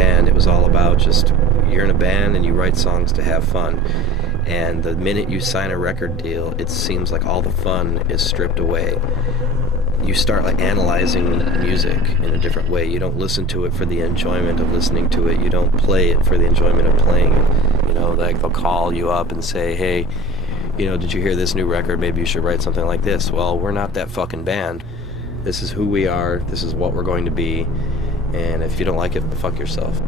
band. It was all about just, you're in a band and you write songs to have fun. And the minute you sign a record deal, it seems like all the fun is stripped away. You start like analyzing music in a different way. You don't listen to it for the enjoyment of listening to it. You don't play it for the enjoyment of playing it. You know, like they'll call you up and say, hey, you know, did you hear this new record? Maybe you should write something like this. Well, we're not that fucking band. This is who we are. This is what we're going to be. And if you don't like it, fuck yourself.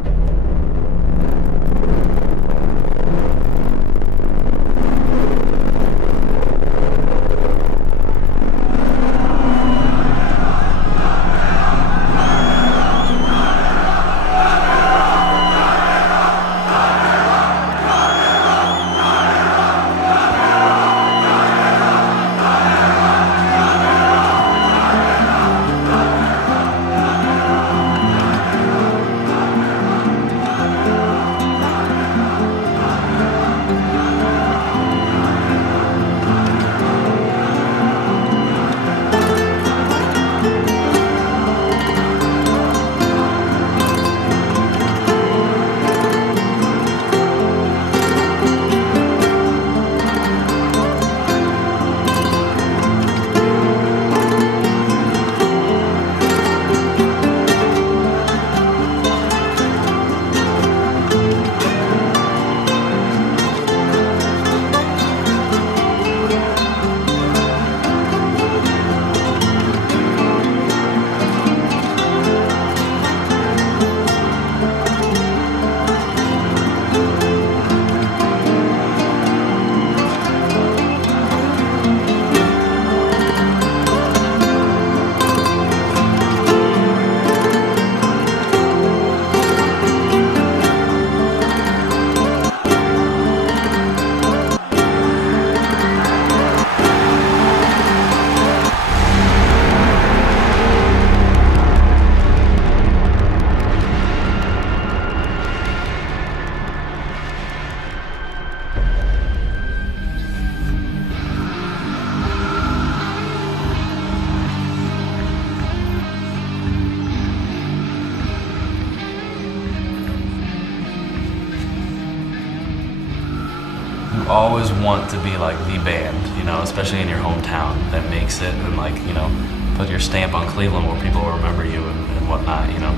Always want to be like the band, you know, especially in your hometown that makes it, and like, you know, put your stamp on Cleveland where people will remember you and whatnot, you know.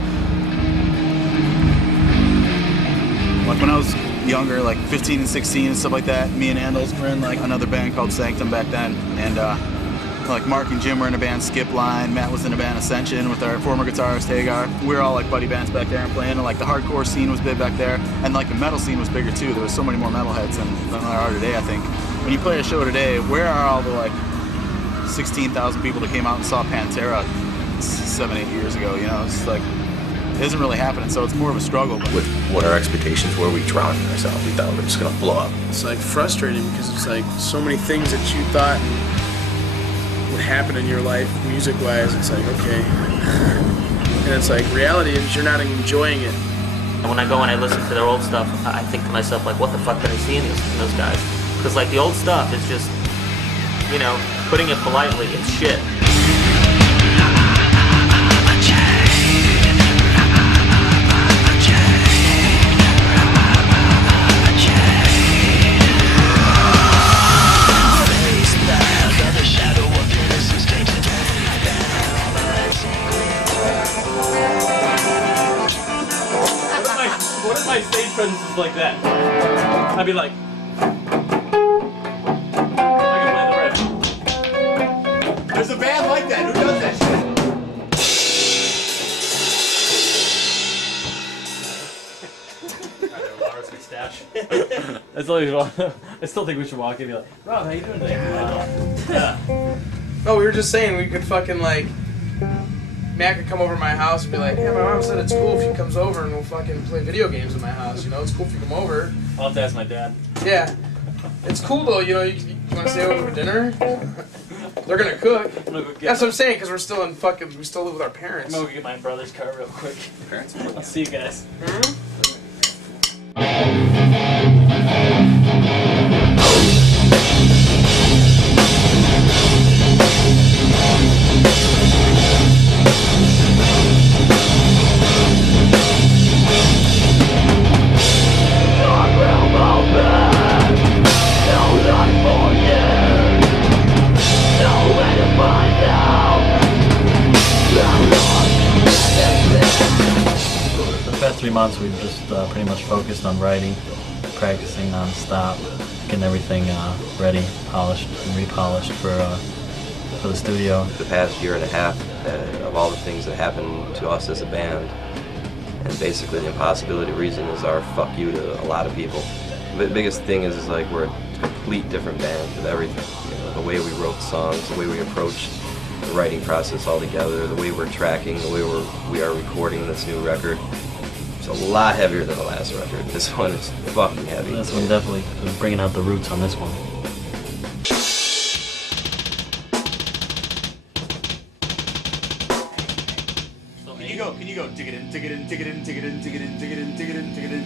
Like when I was younger, like 15 and 16 and stuff like that, me and Andals were in like another band called Sanctum back then, and like Mark and Jim were in a band Skip Line, Matt was in a band Ascension with our former guitarist Hagar. We were all like buddy bands back there and playing, and like the hardcore scene was big back there, and like the metal scene was bigger too. There was so many more metalheads than there are today, I think. When you play a show today, where are all the like 16,000 people that came out and saw Pantera 7-8 years ago, you know? It's like, it isn't really happening, so it's more of a struggle. With what our expectations were, we drowned in ourselves. We thought we were just gonna blow up. It's like frustrating because it's like so many things that you thought would happen in your life, music-wise. It's like, okay. And it's like, reality is you're not enjoying it. When I go and I listen to their old stuff, I think to myself, like, what the fuck did I see in those guys? Because, like, the old stuff is just, you know, putting it politely, it's shit. What if my stage presence is like that? I'd be like, I can play the riff. There's a band like that. Who does that shit? That's always wrong. I still think we should walk in and be like, Rob, how you doing today? Yeah. No, we were just saying we could fucking like, Matt could come over to my house and be like, yeah, my mom said it's cool if he comes over and we'll fucking play video games at my house, you know? It's cool if you come over. I'll have to ask my dad. Yeah. It's cool though, you know, you want to stay over for dinner? They're gonna cook. That's what I'm saying, because we're still in fucking, we still live with our parents. I'm gonna go get my brother's car real quick. Parents? I'll see you guys. months we've just pretty much focused on writing, practicing non-stop, getting everything ready, polished and repolished for the studio. The past year and a half of all the things that happened to us as a band, and basically the Impossibility of Reason is our fuck you to a lot of people. The biggest thing is like we're a complete different band with everything. You know, the way we wrote songs, the way we approached the writing process altogether, the way we're tracking, the way we are recording this new record. It's a lot heavier than the last record. This one is fucking heavy. This one definitely is bringing out the roots on this one. Can you go, dig it in, dig it in, dig it in, dig it in, dig it in, dig it in, dig it in, dig it in.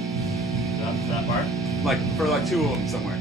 That part? Like, for like 2 of them somewhere.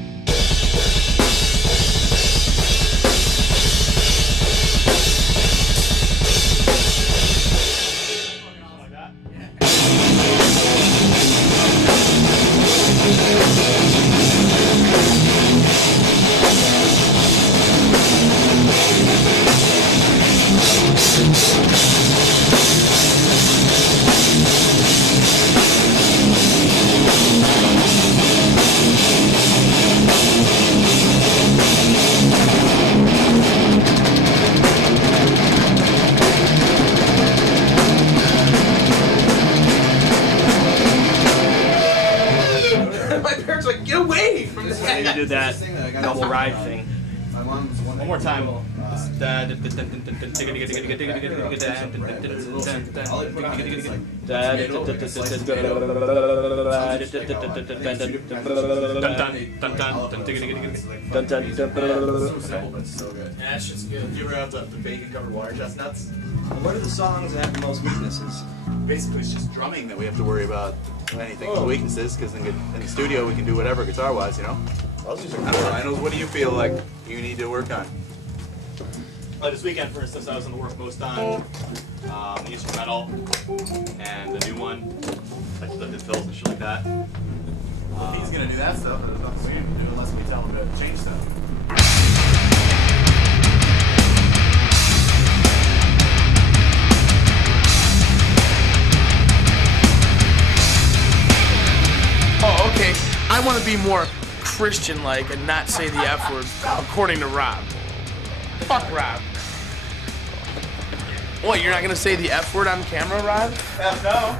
You did that double ride thing. One more time. That shit's good. You ever have the bacon covered water chestnuts? What are the songs that have the most weaknesses? Basically, it's just drumming that we have to worry about anything with weaknesses, because in the studio we can do whatever guitar-wise, you know? I don't know, I know, what do you feel like you need to work on? This weekend, for instance, I was on the work most on the instrumental and the new one, like the fills and shit like that. If he's gonna do that stuff, there's nothing we can do unless we tell him to change stuff. Oh, okay. I want to be more Christian-like and not say the F word, according to Rob. Fuck Rob. What, you're not gonna say the F word on camera, Rob? No.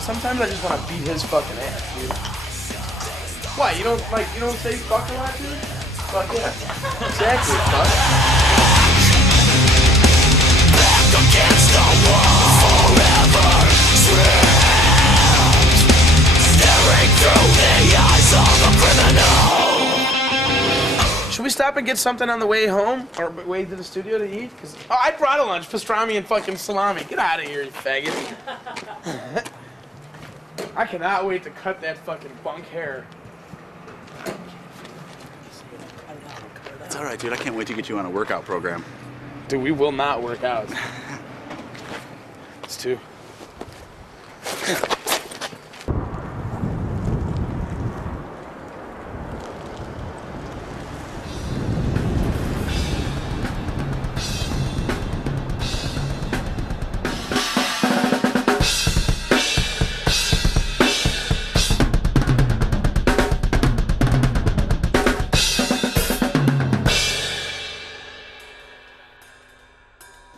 Sometimes I just want to beat his fucking ass, dude. What, you don't say fuck a lot, dude? Fuck yeah. Exactly, fuck. Back against the wall forever, staring through the eyes of a criminal. Should we stop and get something on the way home? Or way to the studio to eat? I brought a lunch, pastrami and fucking salami. Get out of here, you faggot. I cannot wait to cut that fucking bunk hair. That's alright, dude. I can't wait to get you on a workout program. Dude, we will not work out. It's too.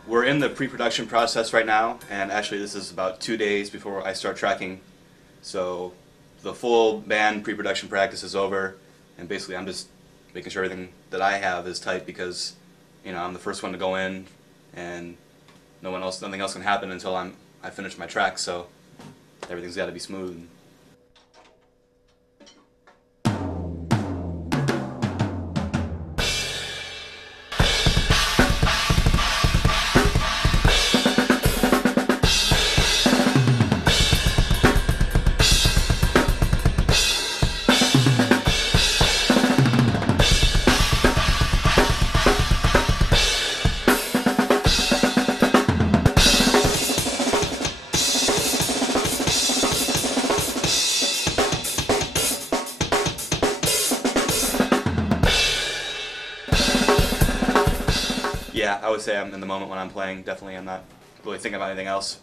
We're in the pre-production process right now, and actually this is about 2 days before I start tracking. So the full band pre-production practice is over, and basically I'm just making sure everything that I have is tight, because you know I'm the first one to go in, and nothing else can happen until I finish my track. So everything's got to be smooth. Yeah, I would say I'm in the moment when I'm playing. Definitely, I'm not really thinking about anything else.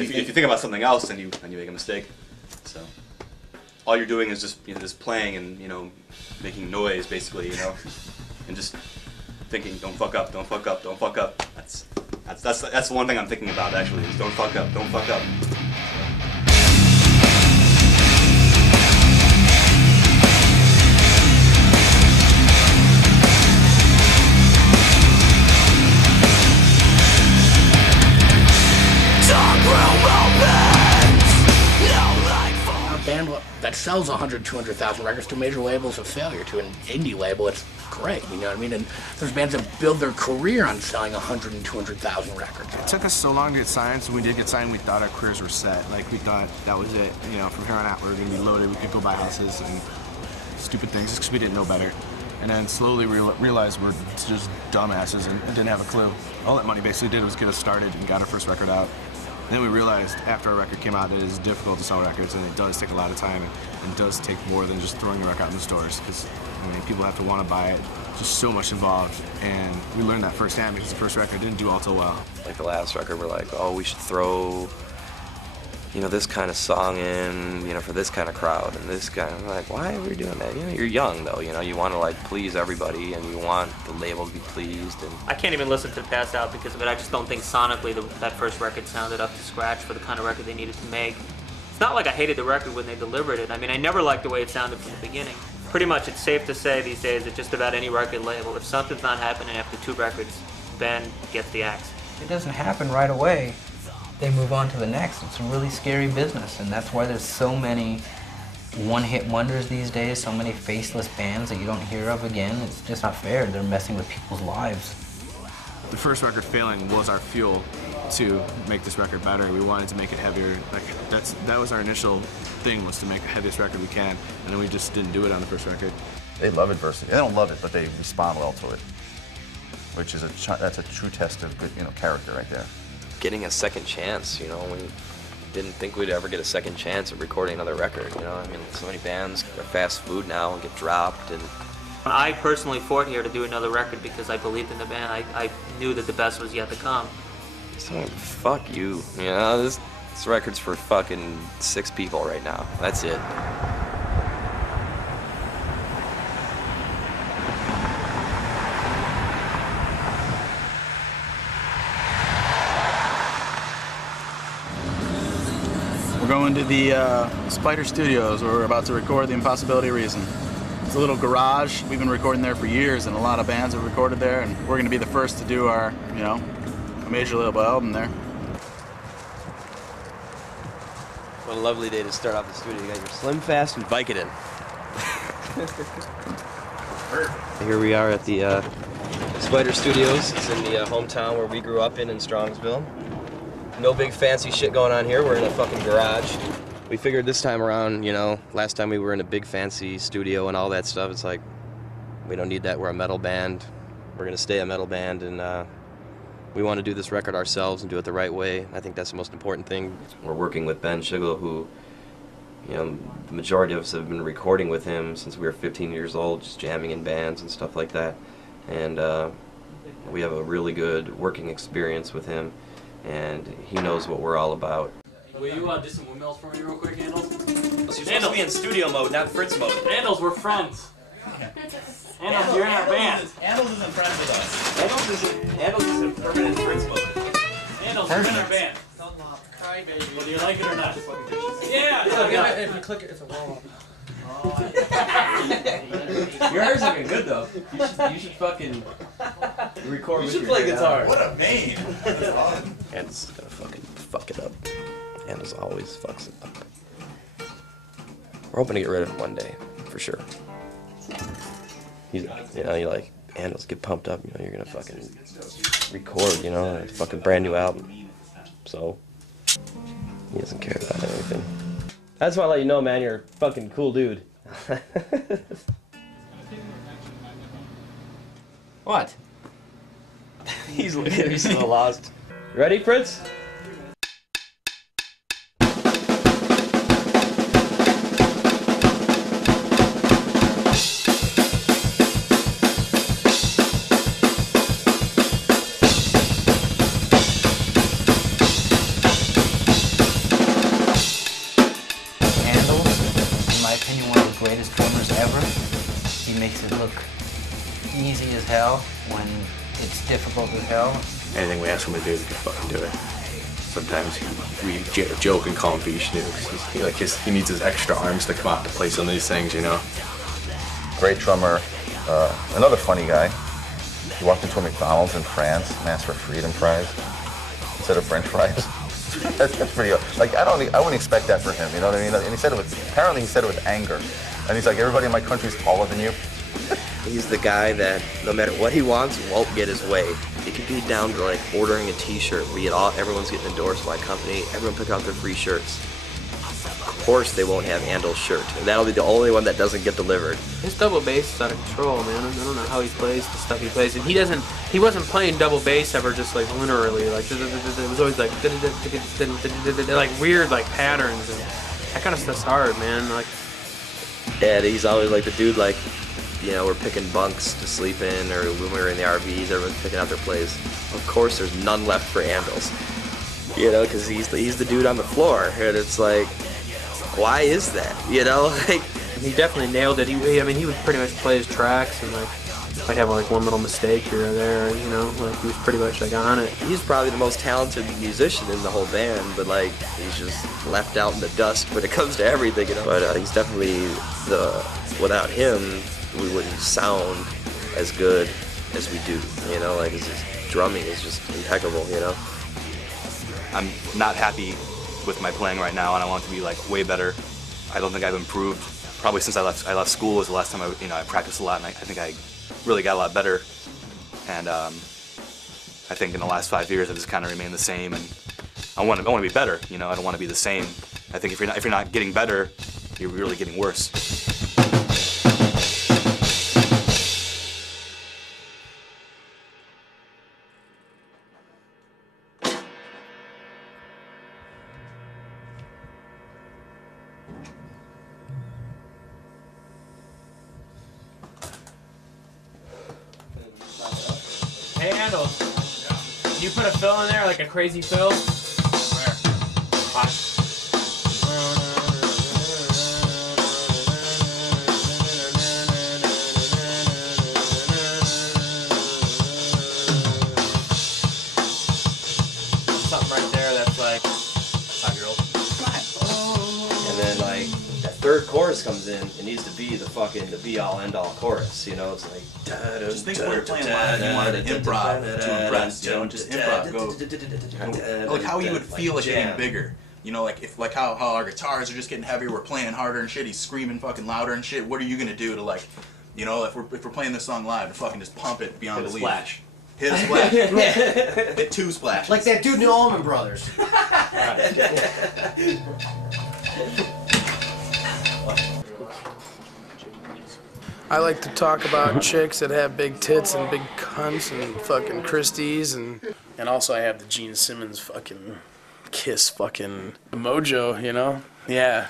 If you think about something else, then you make a mistake. So all you're doing is just just playing and making noise basically, and just thinking, don't fuck up, don't fuck up, don't fuck up. That's the one thing I'm thinking about actually is don't fuck up, don't fuck up. A band that sells 100, 200,000 records to a major label is a failure. To an indie label, it's great, you know what I mean? And there's bands that build their career on selling 100 and 200,000 records. It took us so long to get signed, so when we did get signed, we thought our careers were set. Like, we thought that was it. From here on out, we were going to be loaded. We could go buy houses and stupid things just because we didn't know better. And then slowly realized we're just dumbasses and didn't have a clue. All that money basically did was get us started and got our first record out. And then we realized after our record came out that it is difficult to sell records, and it does take a lot of time, and does take more than just throwing the record out in the stores, because people have to want to buy it. Just so much involved, and we learned that firsthand because the first record didn't do all too well. Like the last record, we're like, oh, we should throw, this kind of song in, for this kind of crowd, and this kind of, like, why are we doing that? You're young though, you want to please everybody, and you want the label to be pleased. And I can't even listen to Pass Out because of it. I just don't think sonically that first record sounded up to scratch for the kind of record they needed to make. It's not like I hated the record when they delivered it. I mean, I never liked the way it sounded from the beginning. Pretty much it's safe to say these days that just about any record label, if something's not happening after 2 records, Ben gets the axe. It doesn't happen right away. They move on to the next. It's a really scary business, and that's why there's so many one-hit wonders these days, so many faceless bands that you don't hear of again. It's just not fair. They're messing with people's lives. The first record failing was our fuel to make this record better. We wanted to make it heavier. That was our initial thing, was to make the heaviest record we can, and then we just didn't do it on the first record. They love adversity. They don't love it, but they respond well to it, which is that's a true test of good, character right there. Getting a second chance, we didn't think we'd ever get a second chance of recording another record, I mean, so many bands are fast food now and get dropped. And I personally fought here to do another record because I believed in the band. I knew that the best was yet to come. So fuck you, this record's for fucking 6 people right now. That's it. We're going to the Spider Studios where we're about to record the Impossibility of Reason. It's a little garage. We've been recording there for years, and a lot of bands have recorded there, and we're going to be the first to do our, a major label album there. What a lovely day to start off the studio. You guys are slim, fast, and Vicodin. Here we are at the Spider Studios. It's in the hometown where we grew up in Strongsville. No big fancy shit going on here. We're in a fucking garage. We figured this time around, last time we were in a big fancy studio and all that stuff, it's like, we don't need that. We're a metal band. We're gonna stay a metal band, and we want to do this record ourselves and do it the right way. I think that's the most important thing. We're working with Ben Schigel, who, the majority of us have been recording with him since we were 15 years old, just jamming in bands and stuff like that. And we have a really good working experience with him, and he knows what we're all about. Will you do some windmills for me real quick, Handles? You're supposed to be in studio mode, not Fritz mode. Handles, we're friends. Handles, you're in our band. Handles isn't friends with us. Handles is in permanent Fritz mode. Handles, you're in our band. Whether you like it or not. Yeah! If you click it, it's a wall. Your hair's looking good though. You should fucking record with your play hair guitar. down. What a main! Handles gonna fucking fuck it up. Handles always fucks it up. We're hoping to get rid of it one day, for sure. You like, Handles, get pumped up, you're gonna fucking record, a fucking brand new album. So, he doesn't care about anything. I just wanna let you know, man, you're a fucking cool dude. What? He's looking at me so lost. You ready, Fritz? easy as hell when it's difficult as hell. Anything we ask him to do, he can fucking do it. Sometimes we joke and call him Vishnu because he needs his extra arms to come out to play some of these things, you know. Great drummer. Another funny guy. He walked into a McDonald's in France and asked for freedom fries instead of French fries. that's pretty. Like I wouldn't expect that for him. You know what I mean? And he said it with. Apparently, he said it with anger. And he's like, everybody in my country is taller than you. He's the guy that no matter what he wants, won't get his way. It could be down to like ordering a T-shirt. Everyone's getting endorsed by a company. Everyone pick out their free shirts. Of course, they won't have Andel's shirt. That'll be the only one that doesn't get delivered. His double bass is out of control, man. I don't know how he plays the stuff he plays, and he wasn't playing double bass ever just like linearly. Like it was always like weird like patterns, and that kind of stuff's hard, man. Like, and he's always like the dude like, you know, we're picking bunks to sleep in, or when we were in the RVs, everyone's picking out their plays. Of course, there's none left for Andel's. You know, because he's the dude on the floor, and it's like, why is that? You know, like he definitely nailed it. He would pretty much play his tracks and like might have like one little mistake here or there. You know, like he was pretty much like on it. He's probably the most talented musician in the whole band, but like he's just left out in the dust when it comes to everything. You know, but he's definitely without him, we wouldn't sound as good as we do. You know, like his drumming is just impeccable. You know, I'm not happy with my playing right now, and I want it to be like way better. I don't think I've improved. Probably since I left school was the last time I practiced a lot, and I think I really got a lot better. And I think in the last 5 years I've just kind of remained the same, and I want to be better. You know, I don't want to be the same. I think if you're not getting better, you're really getting worse. Hey, Andel, can you put a fill in there, like a crazy fill? Where? Something right there that's like 5-year-old. and then like that third chorus comes in. It needs to be the be-all end-all chorus. You know, it's like. Just think when you're playing live, you wanted to improv to impress. You know, just improv. Go. Like how you would feel like getting bigger. You know, like how our guitars are just getting heavier. We're playing harder and shit. He's screaming fucking louder and shit. What are you gonna do to like, you know, if we're playing this song live, to fucking just pump it beyond belief. Splash. Hit a splash. Hit 2 splashes. Like that dude in the Allman Brothers. I like to talk about chicks that have big tits and big cunts and fucking Christies, and also I have the Gene Simmons fucking Kiss fucking mojo, you know? Yeah.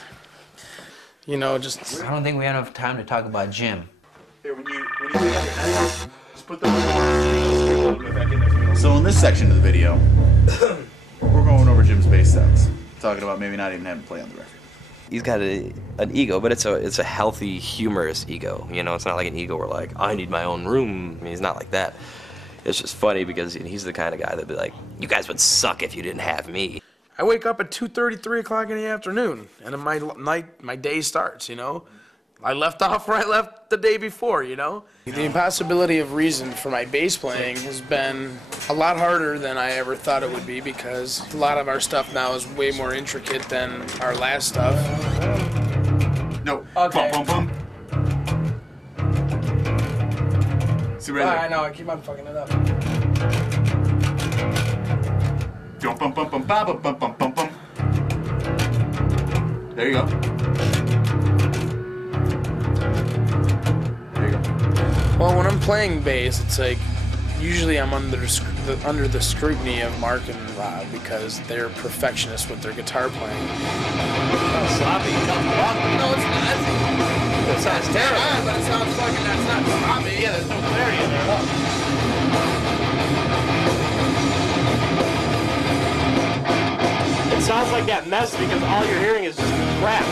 You know, just... I don't think we have enough time to talk about Jim. Here, when you just put the back in there. So in this section of the video, we're going over Jim's bass sets, talking about maybe not even having to play on the record. He's got an ego, but it's a healthy, humorous ego. You know, it's not like an ego where like, I need my own room. I mean, he's not like that. It's just funny because he's the kind of guy that'd be like, you guys would suck if you didn't have me. I wake up at 2:30, 3 o'clock in the afternoon, and then my day starts, you know? I left off where I left the day before, you know? The Impossibility of Reason for my bass playing has been a lot harder than I ever thought it would be, because a lot of our stuff now is way more intricate than our last stuff. No. Okay. Bum, bum, bum. See right there. I know, I keep on fucking it up. Bum, bum, bum, bum, bum, bum, bum, bum, bum. There you go. Well, when I'm playing bass, it's like, usually I'm under the scrutiny of Mark and Rob, because they're perfectionists with their guitar playing. Oh, sloppy. No, it's not. It sounds terrible. But it sounds fucking, that's not sloppy. Yeah, there's no clarity in there. It sounds like that mess because all you're hearing is just crap.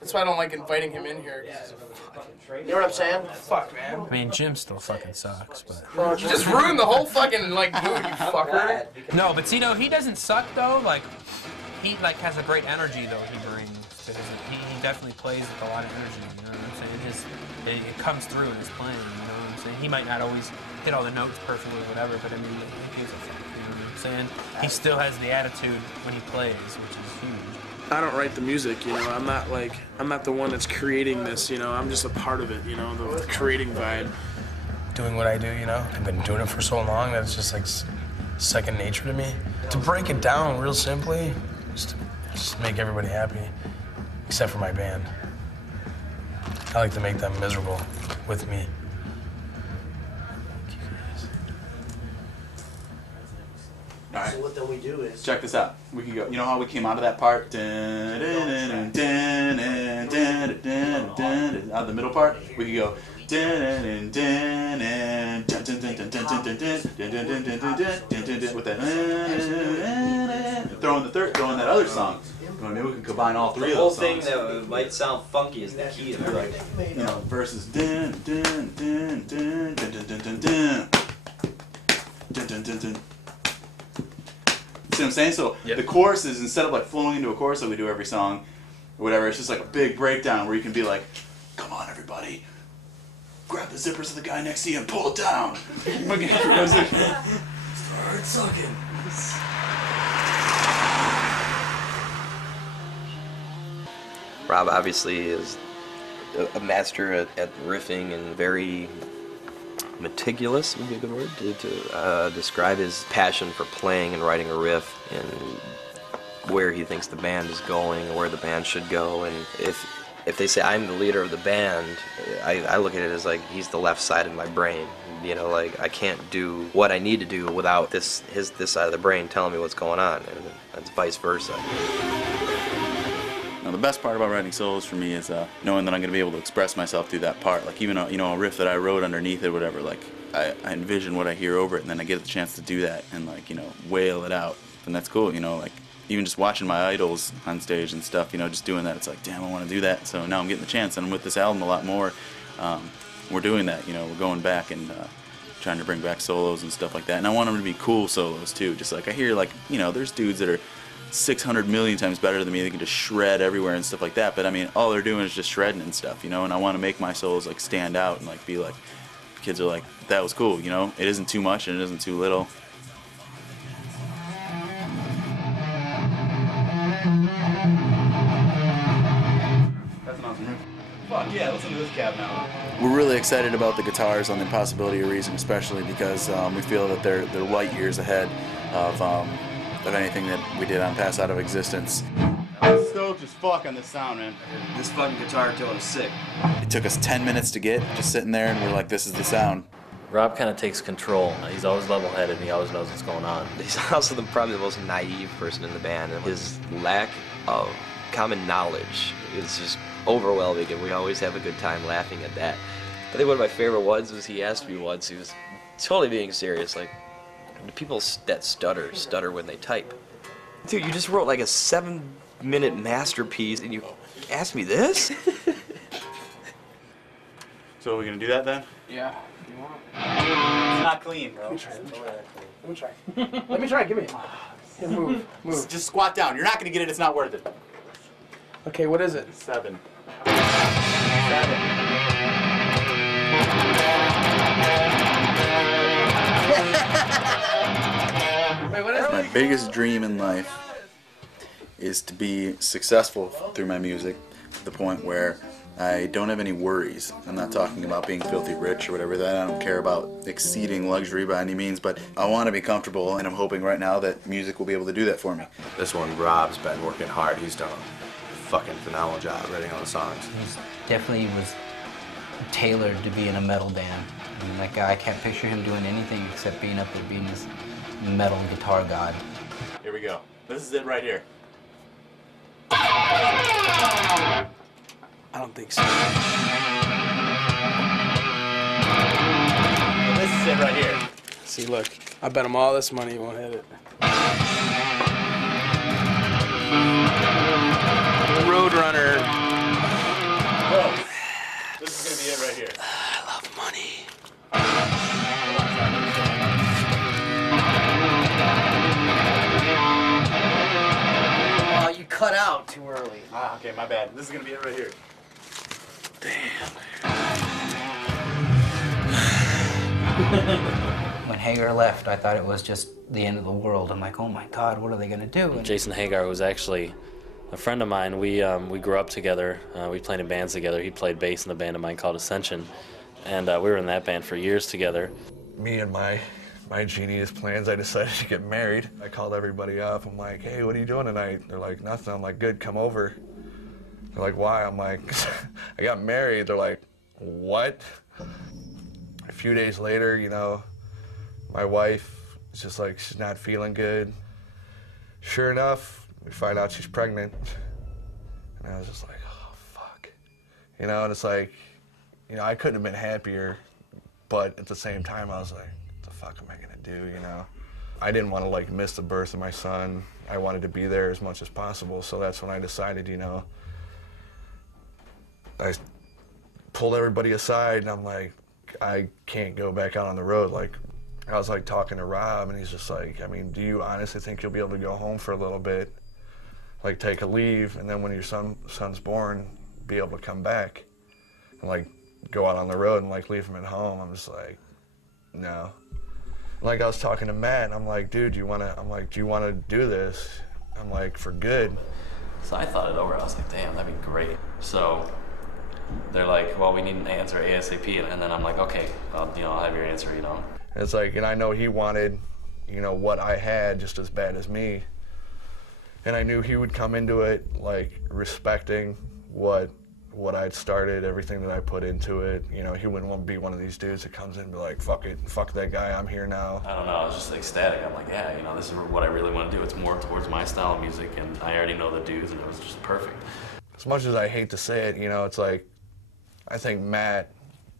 That's why I don't like inviting him in here. You know what I'm saying? Fuck, man. I mean, Jim still fucking sucks, but... Bro, you just ruined the whole fucking, like, mood, you fucker. No, but see, no, he doesn't suck, though. Like, he, like, has a great energy, though, he brings to his... He definitely plays with a lot of energy, you know what I'm saying? It comes through in his playing, you know what I'm saying? He might not always hit all the notes perfectly or whatever, but, I mean, he gives a fuck, you know what I'm saying? He still has the attitude when he plays, which is huge. I don't write the music, you know. I'm not the one that's creating this, you know. I'm just a part of it, you know, the creating vibe. Doing what I do, you know. I've been doing it for so long that it's just like second nature to me. To break it down real simply, just make everybody happy, except for my band. I like to make them miserable with me. All right. So what then we do is... Check this out. We can go. You know how we came out of that part? Out of the middle part? We can go. With that. Throwing that other song. Maybe we can combine all three of those songs. The whole thing that might sound funky is the key to it. You know, verses. See what I'm saying? So the chorus is, instead of like flowing into a chorus like we do every song or whatever, it's just like a big breakdown where you can be like, come on everybody, grab the zippers of the guy next to you and pull it down. Start sucking. Rob obviously is a master at riffing and very meticulous, would be a good word to describe his passion for playing and writing a riff and where he thinks the band is going, where the band should go. And if they say I'm the leader of the band, I look at it as like he's the left side of my brain. You know, like I can't do what I need to do without this side of the brain telling me what's going on, and it's vice versa. Now, the best part about writing solos for me is knowing that I'm going to be able to express myself through that part. Like even a riff that I wrote underneath it, whatever. Like I envision what I hear over it, and then I get the chance to do that and like wail it out, and that's cool. Like even just watching my idols on stage and stuff. Just doing that. It's like, damn, I want to do that. So now I'm getting the chance, and I'm with this album a lot more. We're doing that. We're going back and trying to bring back solos and stuff like that. And I want them to be cool solos too. Just like I hear there's dudes that are 600 million times better than me. They can just shred everywhere and stuff like that. But I mean, all they're doing is just shredding and stuff, And I want to make my solos like stand out and like be like, kids are like, that was cool, It isn't too much and it isn't too little. That's an awesome riff. Fuck yeah, listen to this cab now. We're really excited about the guitars on the Impossibility of Reason, especially because we feel that they're light years ahead of anything that we did on Pass Out of Existence. I'm stoked as fuck on this sound, man. This fucking guitar tone is sick. It took us 10 minutes to get, just sitting there, and we're like, this is the sound. Rob kind of takes control. He's always level-headed, and he always knows what's going on. He's also probably the most naive person in the band, and his lack of common knowledge is just overwhelming, and we always have a good time laughing at that. I think one of my favorite ones was he asked me once, he was totally being serious, like, do people that stutter when they type? Dude, you just wrote like a 7-minute masterpiece and you asked me this? So are we gonna do that then? Yeah. You want? It's not clean, bro. Let me try. Let me try. Give me it. Here, move. Just squat down. You're not gonna get it. It's not worth it. Okay, what is it? 7. Wait, what is it? My biggest dream in life is to be successful through my music to the point where I don't have any worries. I'm not talking about being filthy rich or whatever that. I don't care about exceeding luxury by any means, but I want to be comfortable, and I'm hoping right now that music will be able to do that for me. This one, Rob's been working hard. He's done a fucking phenomenal job writing all the songs. He definitely was tailored to be in a metal band. I mean, that guy, I can't picture him doing anything except being up there being this metal guitar god. Here we go. This is it right here. I don't think so. This is it right here. See, look, I bet him all this money he won't hit it. Roadrunner. Bro, this is right here. I love money. Oh, you cut out too early. Ah, okay, my bad. This is gonna be it right here. When Hagar left, I thought it was just the end of the world. I'm like, oh my God, what are they gonna do? And Jason Hagar was actually a friend of mine. We grew up together. We played in bands together. He played bass in a band of mine called Ascension, and we were in that band for years together. Me and my genius plans, I decided to get married. I called everybody up. I'm like, hey, what are you doing tonight? They're like, nothing. I'm like, good, come over. They're like, why? I'm like, I got married. They're like, what? A few days later, you know, my wife is just like, she's not feeling good. Sure enough, we find out she's pregnant. And I was just like, oh, fuck. You know, and it's like, you know, I couldn't have been happier, but at the same time, I was like, what the fuck am I gonna do, you know? I didn't want to, like, miss the birth of my son. I wanted to be there as much as possible, so that's when I decided, you know, I pulled everybody aside, and I'm like, I can't go back out on the road. Like, I was, like, talking to Rob, and he's just like, I mean, do you honestly think you'll be able to go home for a little bit, like, take a leave, and then when your son's born, be able to come back and, like, go out on the road and, like, leave him at home? I'm just like, no. Like, I was talking to Matt, and I'm like, dude, do you want to do this? I'm like, for good. So I thought it over. I was like, damn, that'd be great. So they're like, well, we need an answer ASAP. And then I'm like, okay, well, you know, I'll have your answer, you know. It's like, and I know he wanted, you know, what I had just as bad as me. And I knew he would come into it, like, respecting what I'd started, everything that I put into it. You know, he wouldn't want to be one of these dudes that comes in and be like, fuck it, fuck that guy, I'm here now. I don't know, I was just ecstatic. I'm like, yeah, you know, this is what I really want to do. It's more towards my style of music, and I already know the dudes, and it was just perfect. As much as I hate to say it, you know, it's like, I think Matt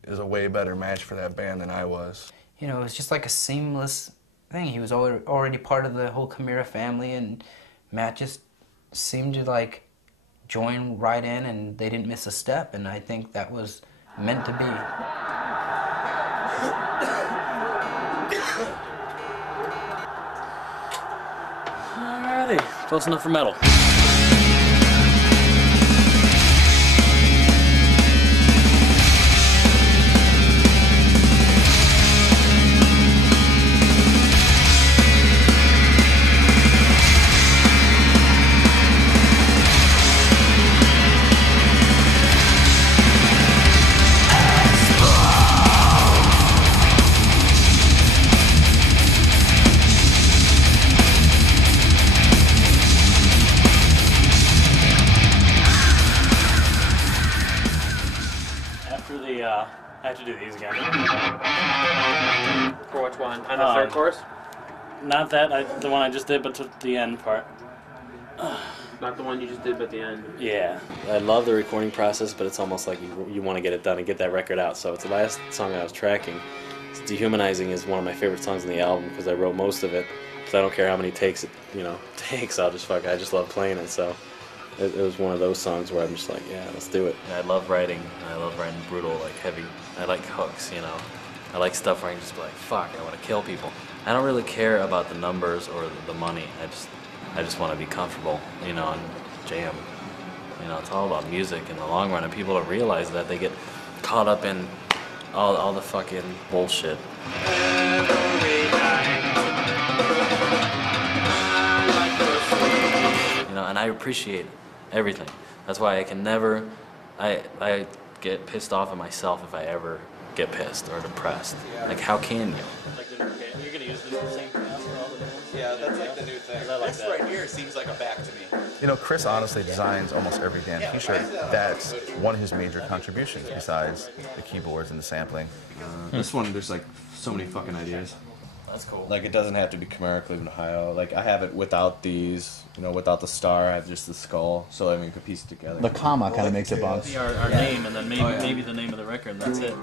is a way better match for that band than I was. you know, it was just like a seamless thing. He was already part of the whole Chimaira family, and Matt just seemed to like join right in, and they didn't miss a step, and I think that was meant to be. Alrighty, close enough for metal. I have to do these again. For which one? On the third course? Not that, the one I just did, but to the end part. Not the one you just did, but the end. Yeah. I love the recording process, but it's almost like you want to get it done and get that record out. So it's the last song I was tracking. Dehumanizing is one of my favorite songs on the album because I wrote most of it. Because I don't care how many takes it, takes. I just love playing it. So it was one of those songs where I'm just like, yeah, let's do it. And I love writing. I love writing brutal, like heavy. I like hooks, I like stuff where I can just be like, fuck, I want to kill people. I don't really care about the numbers or the money. I just want to be comfortable, and jam. It's all about music in the long run, and people don't realize that. They get caught up in all the fucking bullshit. And I appreciate everything. That's why I can never, I get pissed off at myself if I ever get pissed or depressed. Like, how can you? You're gonna use the same path for all the ones? Yeah, that's like the new thing. This right here seems like a back to me. Chris honestly designs almost every damn t-shirt. That's one of his major contributions besides the keyboards and the sampling. This one, there's like so many fucking ideas. That's cool. Like, it doesn't have to be Chimaira, Cleveland, Ohio. Like, I have it without these, without the star. I have just the skull, so I mean, you could piece it together. The comma kind of makes it bounce. Our name, and then maybe the name of the record, and that's it.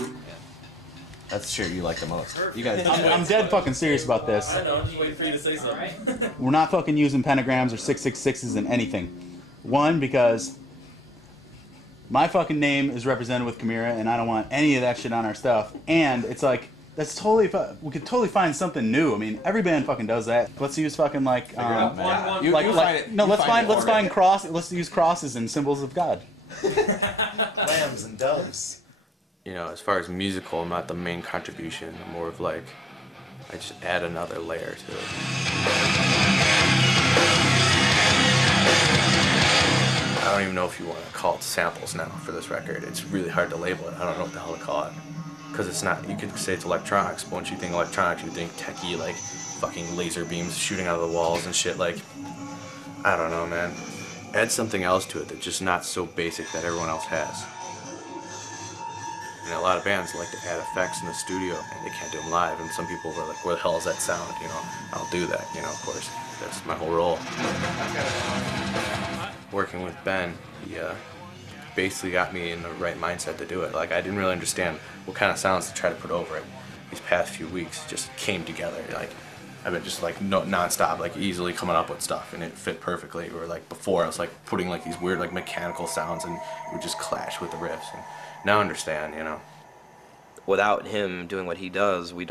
That's the shirt you like the most. You guys. I'm dead fucking serious about this. I know, I'm just waiting for you to say something. We're not fucking using pentagrams or 666s in anything. One, because my fucking name is represented with Chimaira, and I don't want any of that shit on our stuff. And it's like, that's totally, we could totally find something new. I mean, every band fucking does that. Let's use fucking like, let's use crosses and symbols of God. Lambs and doves. You know, as far as musical, I'm not the main contribution. I'm more of like, I just add another layer to it. I don't even know if you want to call it samples now for this record. It's really hard to label it. I don't know what the hell to call it. Because it's not, you could say it's electronics, but once you think electronics, you think techie, like fucking laser beams shooting out of the walls and shit. Like, I don't know, man. Add something else to it that's just not so basic that everyone else has. And a lot of bands like to add effects in the studio, and they can't do them live. And some people were like, where the hell is that sound? You know, I'll do that, you know, of course. That's my whole role. Working with Ben, he basically got me in the right mindset to do it. Like, I didn't really understand what kind of sounds to try to put over it. These past few weeks just came together. Like, I've been just like non-stop, like easily coming up with stuff, and it fit perfectly. Or like before, I was like putting like these weird like mechanical sounds, and it would just clash with the riffs. And now I understand, you know. Without him doing what he does, we're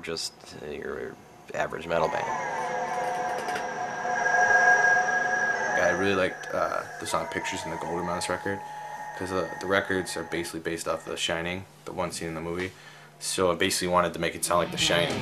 just your average metal band. I really liked the song Pictures in the Gold Room on this record, because the records are basically based off The Shining, the one scene in the movie. So I basically wanted to make it sound like The Shining.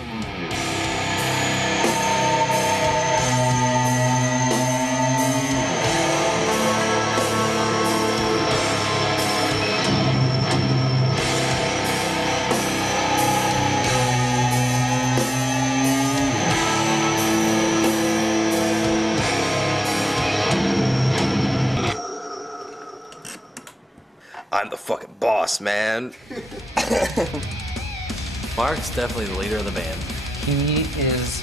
I'm the fucking boss, man. Mark's definitely the leader of the band. He is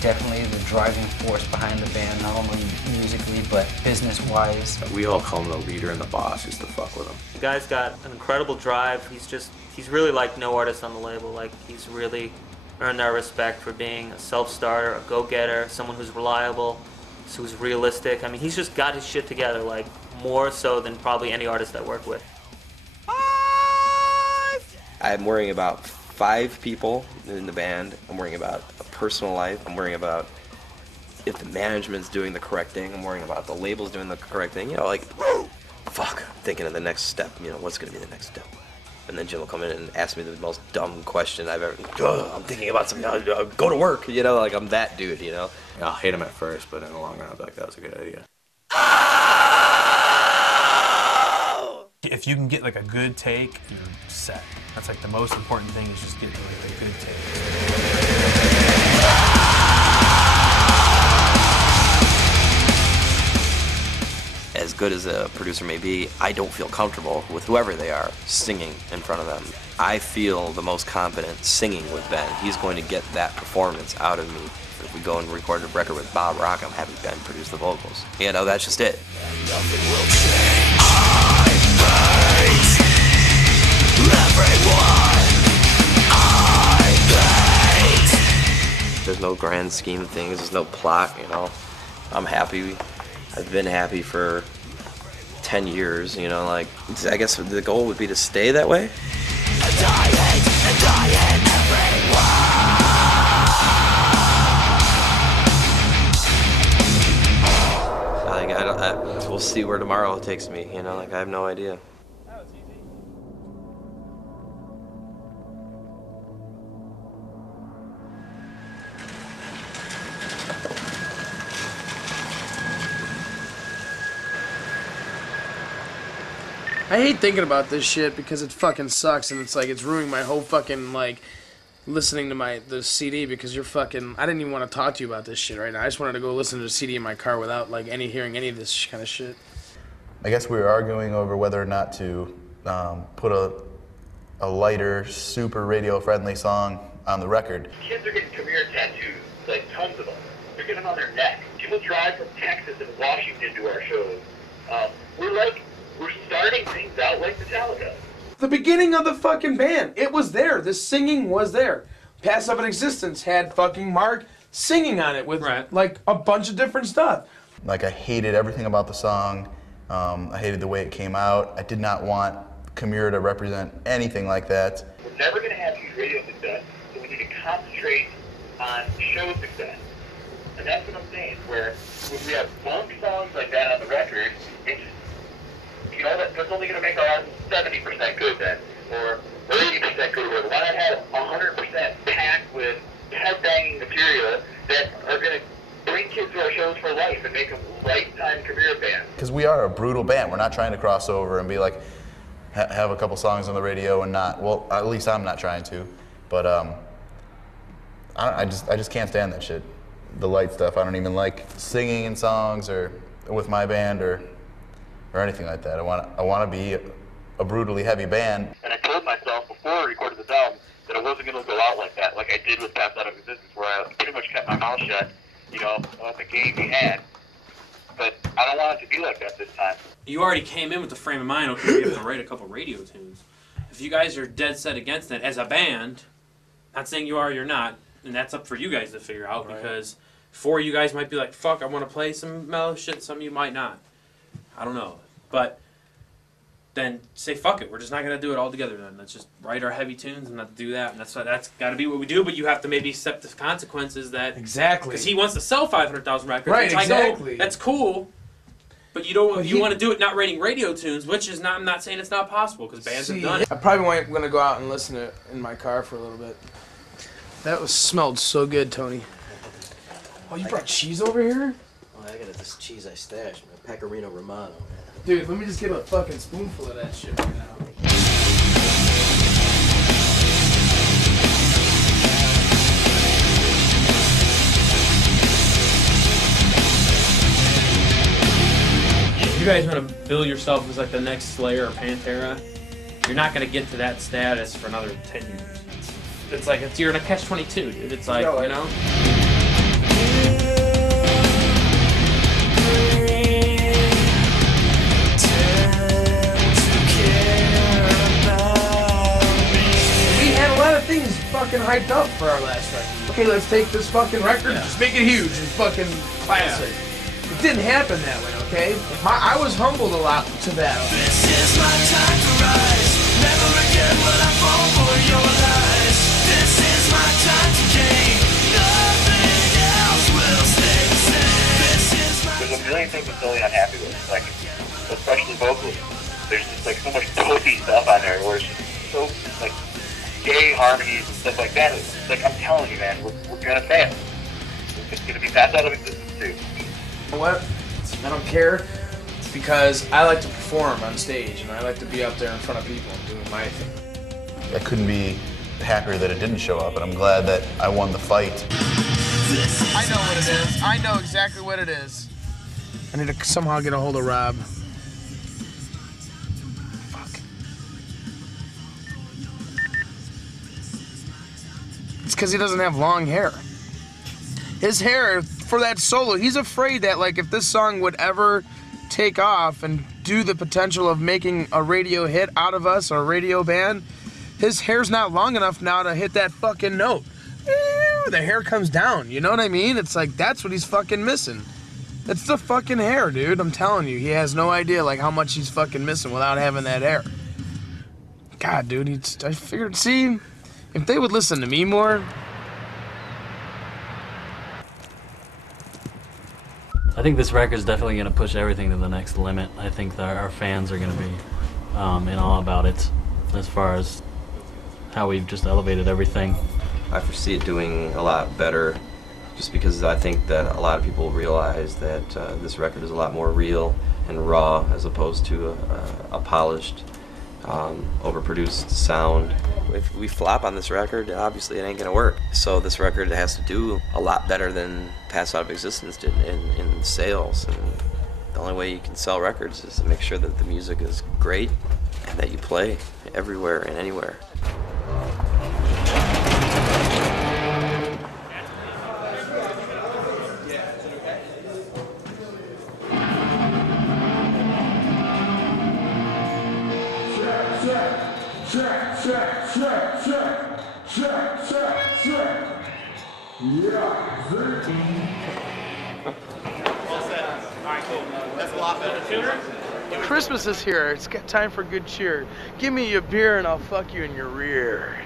definitely the driving force behind the band, not only musically, but business-wise. We all call him the leader and the boss just to fuck with him. The guy's got an incredible drive. He's really like no artist on the label. Like, he's really earned our respect for being a self-starter, a go-getter, someone who's reliable, who's realistic. I mean, he's just got his shit together, like, more so than probably any artist I work with. I'm worrying about 5 people in the band. I'm worrying about a personal life. I'm worrying about if the management's doing the correct thing. I'm worrying about the label's doing the correct thing. You know, like, fuck, I'm thinking of the next step. You know, what's going to be the next step? And then Jim will come in and ask me the most dumb question I've ever... I'm thinking about something. Go to work. You know, like, I'm that dude, you know? I'll hate him at first, but in the long run, I'll be like, that was a good idea. If you can get like a good take, you're set. That's like the most important thing, is just getting like a good take. As good as a producer may be, I don't feel comfortable with whoever they are singing in front of them. I feel the most confident singing with Ben. He's going to get that performance out of me. If we go and record a record with Bob Rock, I'm having Ben produce the vocals. You know, that's just it. There's no grand scheme of things, there's no plot, you know. I'm happy. I've been happy for 10 years, you know, like, I guess the goal would be to stay that way. We'll see where tomorrow takes me, you know, like, I have no idea. I hate thinking about this shit because it fucking sucks, and it's like it's ruining my whole fucking like listening to the CD because you're fucking. I didn't even want to talk to you about this shit right now. I just wanted to go listen to the CD in my car without like hearing any of this kind of shit. I guess we were arguing over whether or not to put a lighter, super radio-friendly song on the record. Kids are getting Chimaira tattoos, like tons of them. They're getting them on their neck. People drive from Texas and Washington to our shows. We're starting things out like Metallica. The beginning of the fucking band, it was there. The singing was there. Pass of an Existence had fucking Mark singing on it with like a bunch of different stuff. Like, I hated everything about the song. I hated the way it came out. I did not want Chimaira to represent anything like that. We're never going to have huge radio success, so we need to concentrate on show success. And that's what I'm saying, where if we have bunk songs like that on the record, it's, you know, that's only going to make our album 70% good then, or 80% good, or whatever. Why not have 100% packed with head-banging material that are going to bring kids to our shows for life and make them lifetime career bands? Because we are a brutal band. We're not trying to cross over and be like, have a couple songs on the radio and not, well, at least I'm not trying to. But I just can't stand that shit. The light stuff. I don't even like singing in songs or with my band or anything like that. I want to be a brutally heavy band. And I told myself before I recorded this album that I wasn't going to go out like that, like I did with Pass Out of Existence, where I pretty much kept my mouth shut, you know, about the game we had. But I don't want it to be like that this time. You already came in with the frame of mind, okay, we're going to write a couple radio tunes. If you guys are dead set against it as a band, not saying you are or you're not, and that's up for you guys to figure out, right. Because 4 of you guys might be like, fuck, I want to play some mellow shit, some of you might not. I don't know. But then say, fuck it, we're just not going to do it all together then. Let's just write our heavy tunes and not do that. And that's got to be what we do, but you have to maybe accept the consequences that... Exactly. Because he wants to sell 500,000 records. Right, which exactly. I know, that's cool. But you don't. You want to do it not writing radio tunes, which is not. I'm not saying it's not possible because bands have done it. I probably going to go out and listen to it in my car for a little bit. That smelled so good, Tony. Oh, you brought cheese over here? Oh, I got this cheese I stashed, man. Pecorino Romano, man. Dude, let me just get a fucking spoonful of that shit right now. You guys want to bill yourself as like the next Slayer or Pantera, you're not going to get to that status for another 10 years. It's like, you're in a catch-22, dude. It's like, you know? We had a lot of things fucking hyped up for our last record. Okay, let's take this fucking record, just make it huge and fucking classic. Yeah. It didn't happen that way, okay? I was humbled a lot to that. This is my time to rise. Never again will I fall for your lies. This is my time to gain. Nothing else will stay the same. This is my There's a million things I'm totally unhappy with, like, especially vocally. There's just like so much pussy stuff on there where it's just so like gay harmonies and stuff like that. It's like, I'm telling you, man, we're gonna fail. It's gonna be Pass Out of Existence too. You know what? I don't care because I like to perform on stage and I like to be up there in front of people and doing my thing. I couldn't be happier that it didn't show up, and I'm glad that I won the fight. I know what it is. I know exactly what it is. I need to somehow get a hold of Rob. Fuck. It's because he doesn't have long hair. His hair, for that solo, he's afraid that, like, if this song would ever take off and do the potential of making a radio hit out of us or a radio band, his hair's not long enough now to hit that fucking note. The hair comes down, you know what I mean? It's like, that's what he's fucking missing. It's the fucking hair, dude. I'm telling you, he has no idea, like, how much he's fucking missing without having that hair. God, dude, I figured, see, if they would listen to me more... I think this record is definitely going to push everything to the next limit. I think that our fans are going to be in awe about it as far as how we've just elevated everything. I foresee it doing a lot better just because I think that a lot of people realize that this record is a lot more real and raw as opposed to a polished, overproduced sound. If we flop on this record, obviously it ain't gonna work. So this record has to do a lot better than Pass Out of Existence did in sales. And the only way you can sell records is to make sure that the music is great and that you play everywhere and anywhere. All set. All right, cool. That's a lot better. Tuner? Christmas is here. It's time for good cheer. Give me your beer and I'll fuck you in your rear.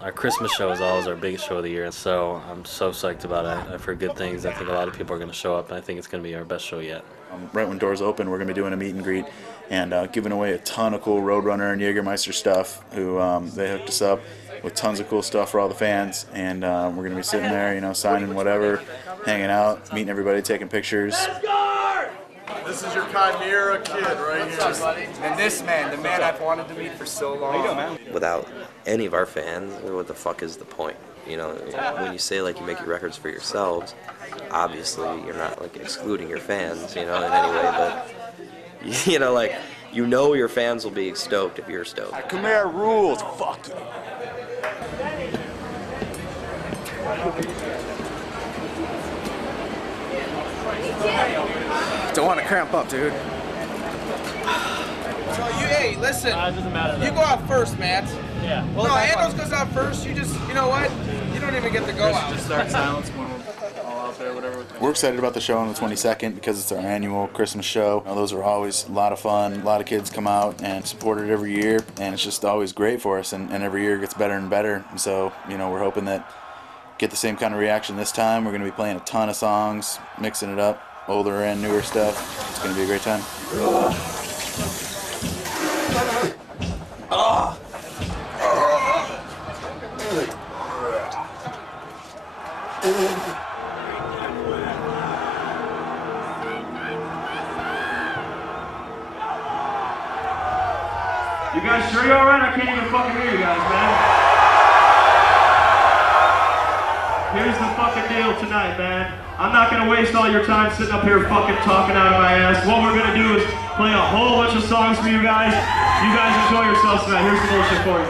Our Christmas show is always our biggest show of the year, so I'm so psyched about it. I've heard good things. I think a lot of people are going to show up, and I think it's going to be our best show yet. Right when doors open, we're going to be doing a meet and greet and giving away a ton of cool Roadrunner and Jägermeister stuff. Who they hooked us up with tons of cool stuff for all the fans, and we're going to be sitting there, you know, signing whatever, hanging out, meeting everybody, taking pictures. This is your Chimaira kid right here. And this man, the man I've wanted to meet for so long. Without any of our fans, what the fuck is the point? You know, when you say like you make your records for yourselves, obviously you're not like excluding your fans, you know, in any way, but you know, like, you know your fans will be stoked if you're stoked. Chimaira rules. Fuck you. Don't want to cramp up, dude. So hey, listen. It doesn't matter. You go out first, Matt. Yeah. Well, no, Andros goes out first. You know what? You don't even get to go out. Just start silence when we're all out there, whatever. We're excited about the show on the 22nd because it's our annual Christmas show. You know, those are always a lot of fun. A lot of kids come out and support it every year, and it's just always great for us, and every year it gets better and better. And so, you know, we're hoping that get the same kind of reaction this time. We're going to be playing a ton of songs, mixing it up, older and newer stuff. It's going to be a great time. You guys sure you're alright? I can't even fucking hear you guys, man. Here's the fucking deal tonight, man. I'm not gonna waste all your time sitting up here fucking talking out of my ass. What we're gonna do is play a whole bunch of songs for you guys. You guys enjoy yourselves tonight. Here's the little shit for you.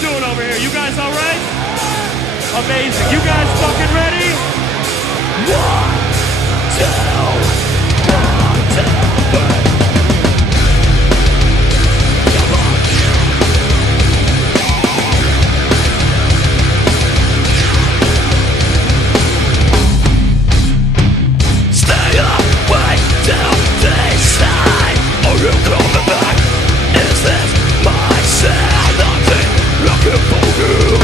Doing over here? You guys all right? Amazing. You guys fucking ready? 1, 2, 1. Stay up, wait till this time. Are you coming back? Is this my sanity? Looking for you.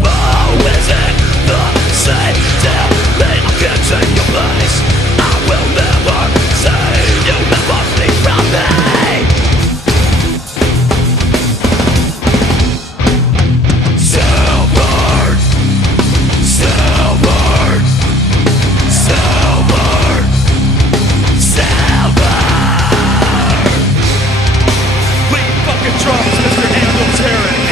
Oh, is it the same? Tell me I can't take your place. I will never say you never flee from me. Silver, silver, silver, silver. Lead fucking drums, Mr. Angleteric.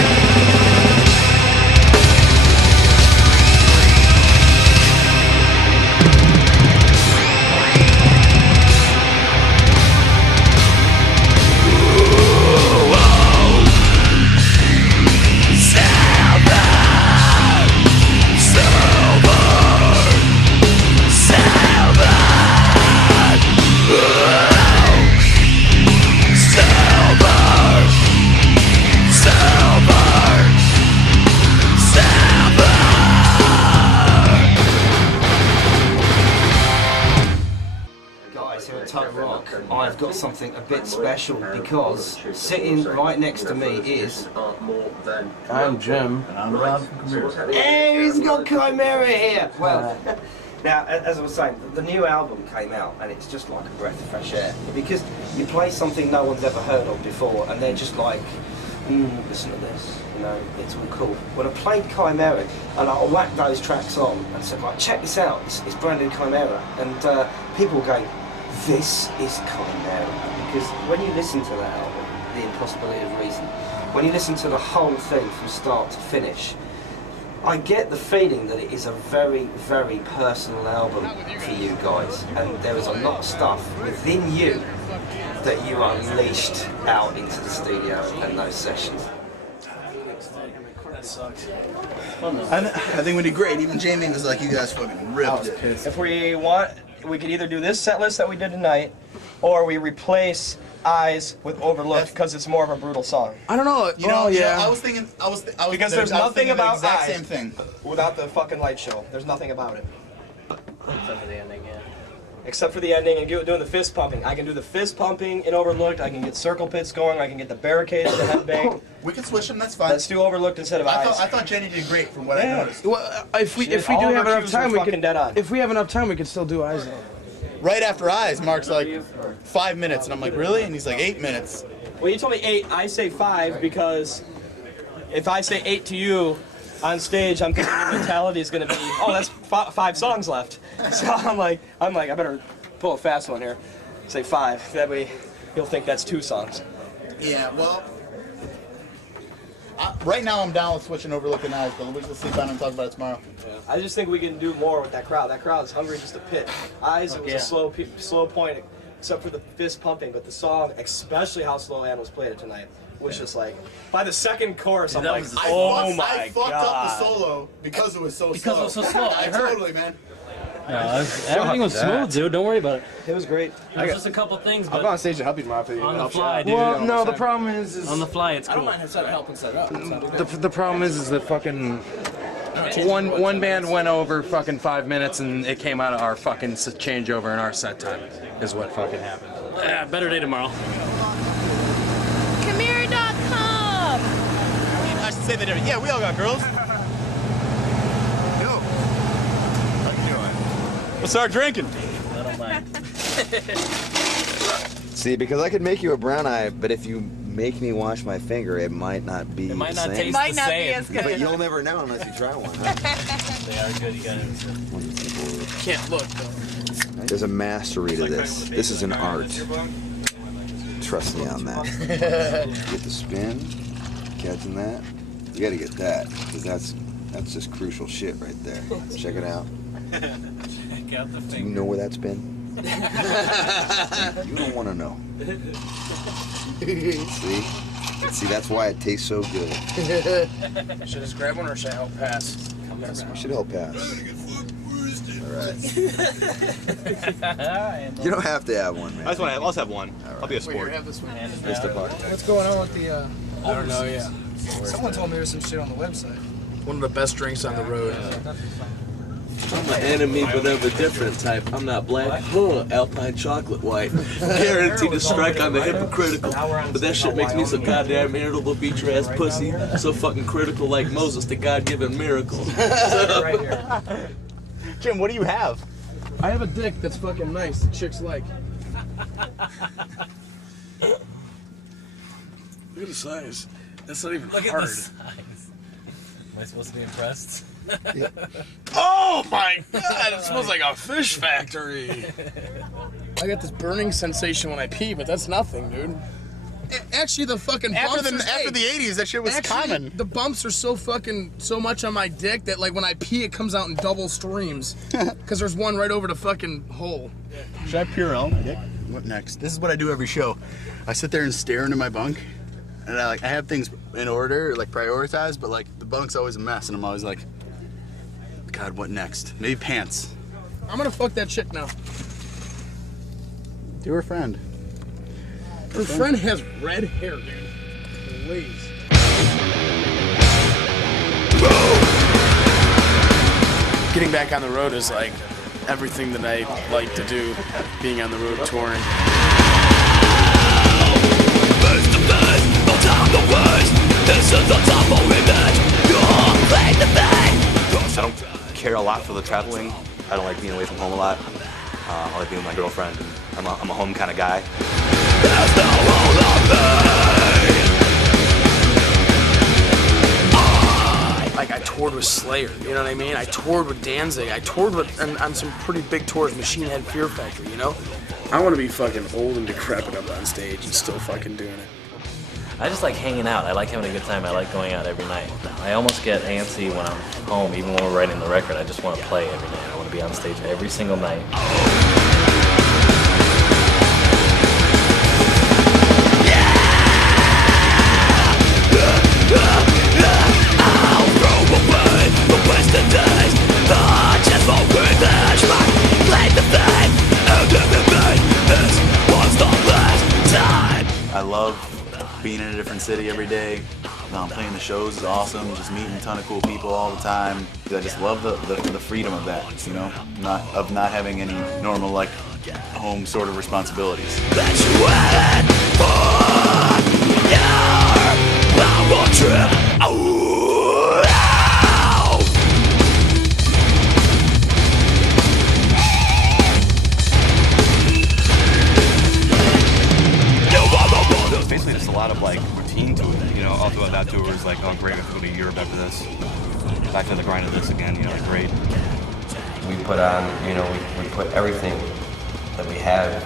I've got something a bit special because sitting right next to me is... I'm Jim. And I'm Rob from Chimaira. Hey, he's got Chimaira here! Well, now, as I was saying, the new album came out and it's just like a breath of fresh air. Because you play something no one's ever heard of before and they're just like, listen to this, you know, it's all cool. When I played Chimaira and I whacked those tracks on and said, like, check this out, it's brand new Chimaira. And people go, this is Chimaira, because when you listen to that album, The Impossibility of Reason, when you listen to the whole thing from start to finish, I get the feeling that it is a very, very personal album for you guys, and there is a lot of stuff within you that you unleashed out into the studio and those sessions. That sucks. I think we did great. Even Jamie was like, you guys fucking ripped it. If we want, we could either do this set list that we did tonight, or we replace Eyes with Overlooked because it's more of a brutal song. I don't know. You know, I was thinking, because there's nothing about the exact Eyes same thing without the fucking light show. There's nothing about it. Except for the ending, yeah. Except for the ending and doing the fist pumping. I can do the fist pumping in Overlooked. I can get circle pits going. I can get the barricades, the headbang. We can switch them. That's fine. Let's do Overlooked instead of Eyes. I thought Jenny did great from what I noticed. Well, if we do have enough time, we can. If we have enough time, we can still do Eyes. Right after Eyes, Mark's like 5 minutes, and I'm like, really? And he's like 8 minutes. Well, you told me 8. I say 5 because if I say 8 to you on stage, I'm thinking your mentality is going to be, oh, that's 5 songs left. So I'm like, I better pull a fast one here. Say 5. That way, you'll think that's 2 songs. Yeah. Well, right now I'm down with switching Overlooked and Eyes, but we'll sleep on it and talk about it tomorrow. Yeah. I just think we can do more with that crowd. That crowd is hungry just to pit. Eyes, it was a slow point, except for the fist pumping, but the song, especially how slow Ann was playing it tonight, was just like, by the second chorus, I'm like, oh my I fucked up the solo because it was so slow. Because it was so slow. I heard. Totally, man. Everything was smooth, dude. Don't worry about it. It was great. There's just a couple things, but I'll go on stage to help you tomorrow. on the fly, dude. Well, no, the problem is on the fly, it's cool. I don't mind helping set it up. the problem is that fucking one band went over fucking 5 minutes and it came out of our fucking changeover in our set time is what fucking happened. Yeah, better day tomorrow. Chimaira.com. I should say that. Yeah, we all got girls. We'll start drinking. I don't mind. See, because I could make you a brown eye, but if you make me wash my finger, it might not be It might not the taste same. the same. But you'll never know unless you try one. They are good. You gotta. Can't look though. There's a mastery to this. This is an art. Trust me on that. Get the spin, catching that. You gotta get that, because that's just crucial shit right there. Check it out. Check out the Do you know where that's been? You don't want to know. See, that's why it tastes so good. Should I just grab one or should I help pass? We should help pass. All right. You don't have to have one, man. I just want to. I'll just have one. Right. I'll be a sport. Wait, have this one. Just a buck. What's going on with the? I don't know. Yeah. Someone told me there's some shit on the website. One of the best drinks on the road. I'm an enemy, but of a different type. I'm not black, Alpine chocolate white. Guaranteed to strike on the hypocritical. But that shit makes me so goddamn irritable, beat your ass pussy. So fucking critical like Moses, the God-given miracle. Jim, what do you have? I have a dick that's fucking nice. The chicks like. Look at the size. That's not even Look hard. at the size. Am I supposed to be impressed? Yeah. Oh my god, it smells like a fish factory. I got this burning sensation when I pee, but that's nothing, dude. Actually, the fucking bumps after the 80s, that shit was common. The bumps are so much on my dick that like when I pee, it comes out in double streams. Because there's one right over the fucking hole. Should I Purell my dick? What next? This is what I do every show. I sit there and stare into my bunk, and I have things in order, like prioritized, but like the bunk's always a mess, and I'm always like, God, what next? Maybe pants. I'm gonna fuck that chick now. Do her friend. Her friend has red hair, dude. Please. Getting back on the road is like everything that I like to do, being on the road touring. Face to face, but I'm the worst. This is the top of image. You're face to face. I don't care a lot for the traveling. I don't like being away from home a lot. I like being with my girlfriend. I'm a home kind of guy. There's no role of me. Like I toured with Slayer, you know what I mean? I toured with Danzig. I toured with on some pretty big tours, Machine Head, Fear Factory, you know? I want to be fucking old and decrepit up on stage and still fucking doing it. I just like hanging out. I like having a good time. I like going out every night. I almost get antsy when I'm home, even when we're writing the record. I just want to play every night. I want to be on stage every single night. I love being in a different city every day. Playing the shows is awesome. Just meeting a ton of cool people all the time. I just love the freedom of that, you know, not having any normal like home sort of responsibilities. Basically just a lot of like routine to it, you know, all throughout that tour was like, oh great, I have to go to Europe after this. Back to the grind of this again, you know, like great. We put on, you know, we put everything that we have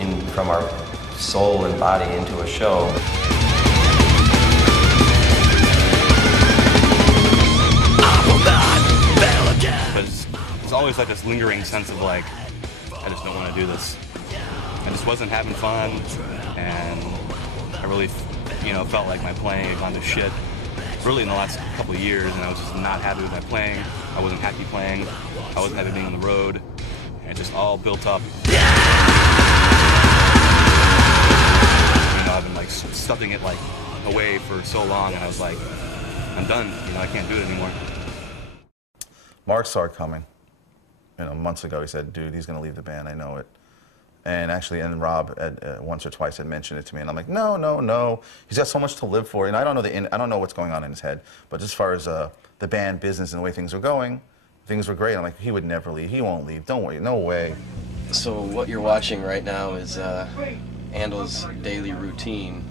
in from our soul and body into a show. Because there's always like this lingering sense of like, I just don't want to do this. I just wasn't having fun, and I really, you know, felt like my playing had gone to shit really in the last couple of years, and I was just not happy with my playing. I wasn't happy playing. I wasn't happy being on the road. And it just all built up. You know, I've been like stuffing it like away for so long, and I was like, I'm done. You know, I can't do it anymore. Mark saw it coming. You know, months ago, he said, dude, he's going to leave the band, I know it. And actually, and Rob once or twice had mentioned it to me, and I'm like, no, no, no. He's got so much to live for, and I don't know what's going on in his head. But as far as the band business and the way things were going, things were great. I'm like, he would never leave. He won't leave. Don't worry. No way. So what you're watching right now is Andel's daily routine.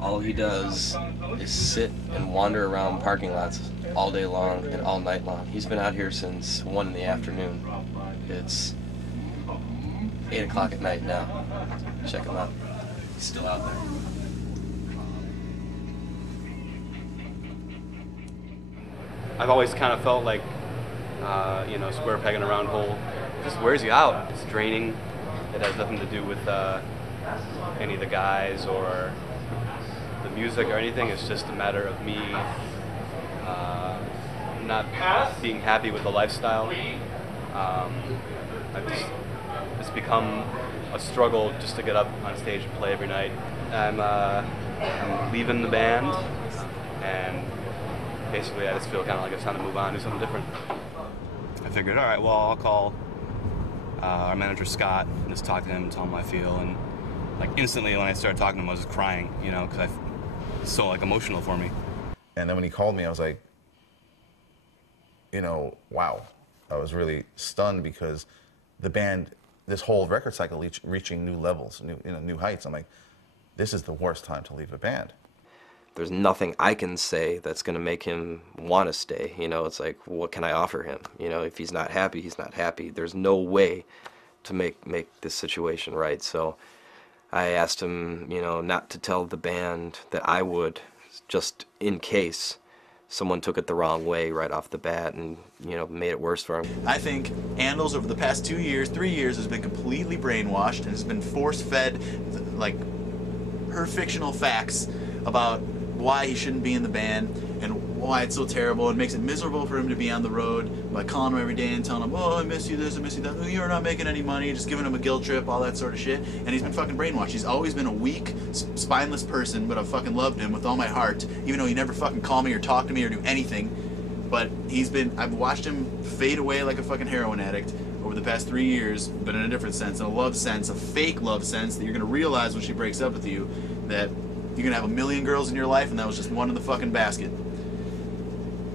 All he does is sit and wander around parking lots all day long and all night long. He's been out here since 1 in the afternoon. It's 8 o'clock at night now. Check him out. He's still out there. I've always kind of felt like, you know, square peg in a round hole. It just wears you out. It's draining. It has nothing to do with any of the guys or the music or anything. It's just a matter of me not being happy with the lifestyle. It's become a struggle just to get up on stage and play every night. I'm leaving the band, and basically I just feel kind of like it's time to move on, do something different. I figured, all right, well, I'll call our manager Scott and just talk to him and tell him how I feel. And like instantly when I started talking to him, I was just crying, you know, because it's so like emotional for me. And then when he called me, I was like, you know, wow. I was really stunned because the band, this whole record cycle reaching new levels, new heights. I'm like, this is the worst time to leave a band. There's nothing I can say that's going to make him want to stay. You know, it's like, what can I offer him? You know, if he's not happy, he's not happy. There's no way to make this situation right. So I asked him, you know, not to tell the band that I would, just in case someone took it the wrong way right off the bat and, you know, made it worse for him. I think Andel's over the past 2 years, 3 years, has been completely brainwashed and has been force-fed, like, her fictional facts about why he shouldn't be in the band and why it's so terrible. It makes it miserable for him to be on the road by calling him every day and telling him, oh, I miss you this, I miss you that, oh, you're not making any money, just giving him a guilt trip, all that sort of shit. And he's been fucking brainwashed. He's always been a weak, spineless person, but I've fucking loved him with all my heart, even though he never fucking called me or talked to me or do anything. But I've watched him fade away like a fucking heroin addict over the past 3 years, but in a different sense, in a love sense, a fake love sense that you're gonna realize when she breaks up with you that you're gonna have a million girls in your life and that was just one in the fucking basket.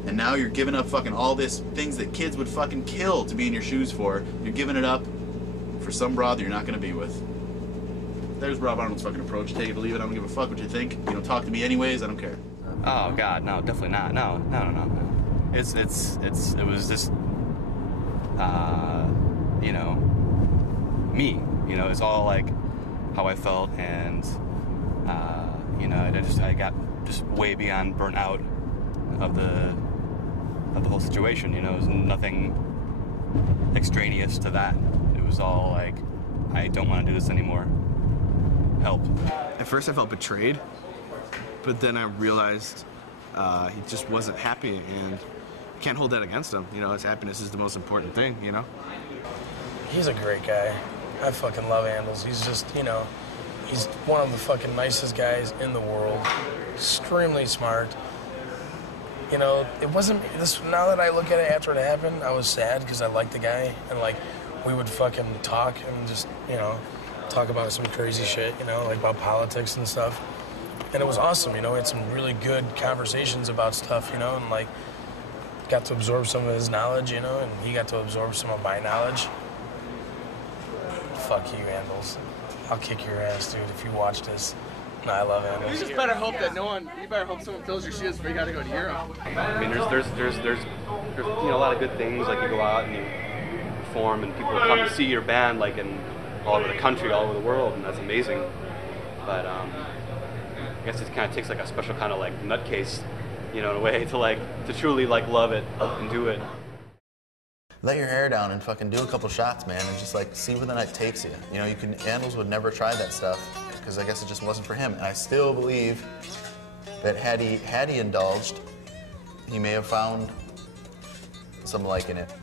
And now you're giving up fucking all this things that kids would fucking kill to be in your shoes for. You're giving it up for some broad that you're not gonna be with. There's Rob Arnold's fucking approach. Take it or leave it. I don't give a fuck what you think. You don't talk to me anyways. I don't care. Oh God, no, definitely not. No. It was just, you know, me. You know, it's all like how I felt, and You know, I got just way beyond burnt out of the whole situation. You know, it was nothing extraneous to that. It was all like, I don't want to do this anymore. Help. At first I felt betrayed, but then I realized he just wasn't happy, and you can't hold that against him. You know, his happiness is the most important thing, you know? He's a great guy. I fucking love Andles. He's just, you know, he's one of the fucking nicest guys in the world. Extremely smart. You know, it wasn't this. Now that I look at it after it happened, I was sad because I liked the guy, and like we would fucking talk and just, you know, talk about some crazy shit, you know, like about politics and stuff. And it was awesome, you know. We had some really good conversations about stuff, you know, and like got to absorb some of his knowledge, you know, and he got to absorb some of my knowledge. Fuck you, Andles. I'll kick your ass, dude, if you watch this. No, I love Andles. You just better hope that you better hope someone fills your shoes before you gotta go to Europe. I mean, there's you know, a lot of good things, like you go out and you perform and people come to see your band like in all over the country, all over the world, and that's amazing. But I guess it kind of takes like a special kind of like nutcase, you know, in a way to truly like love it and do it. Let your hair down and fucking do a couple shots, man, and just like see where the night takes you. You know, Andles would never try that stuff because I guess it just wasn't for him. And I still believe that had he indulged, he may have found some like in it.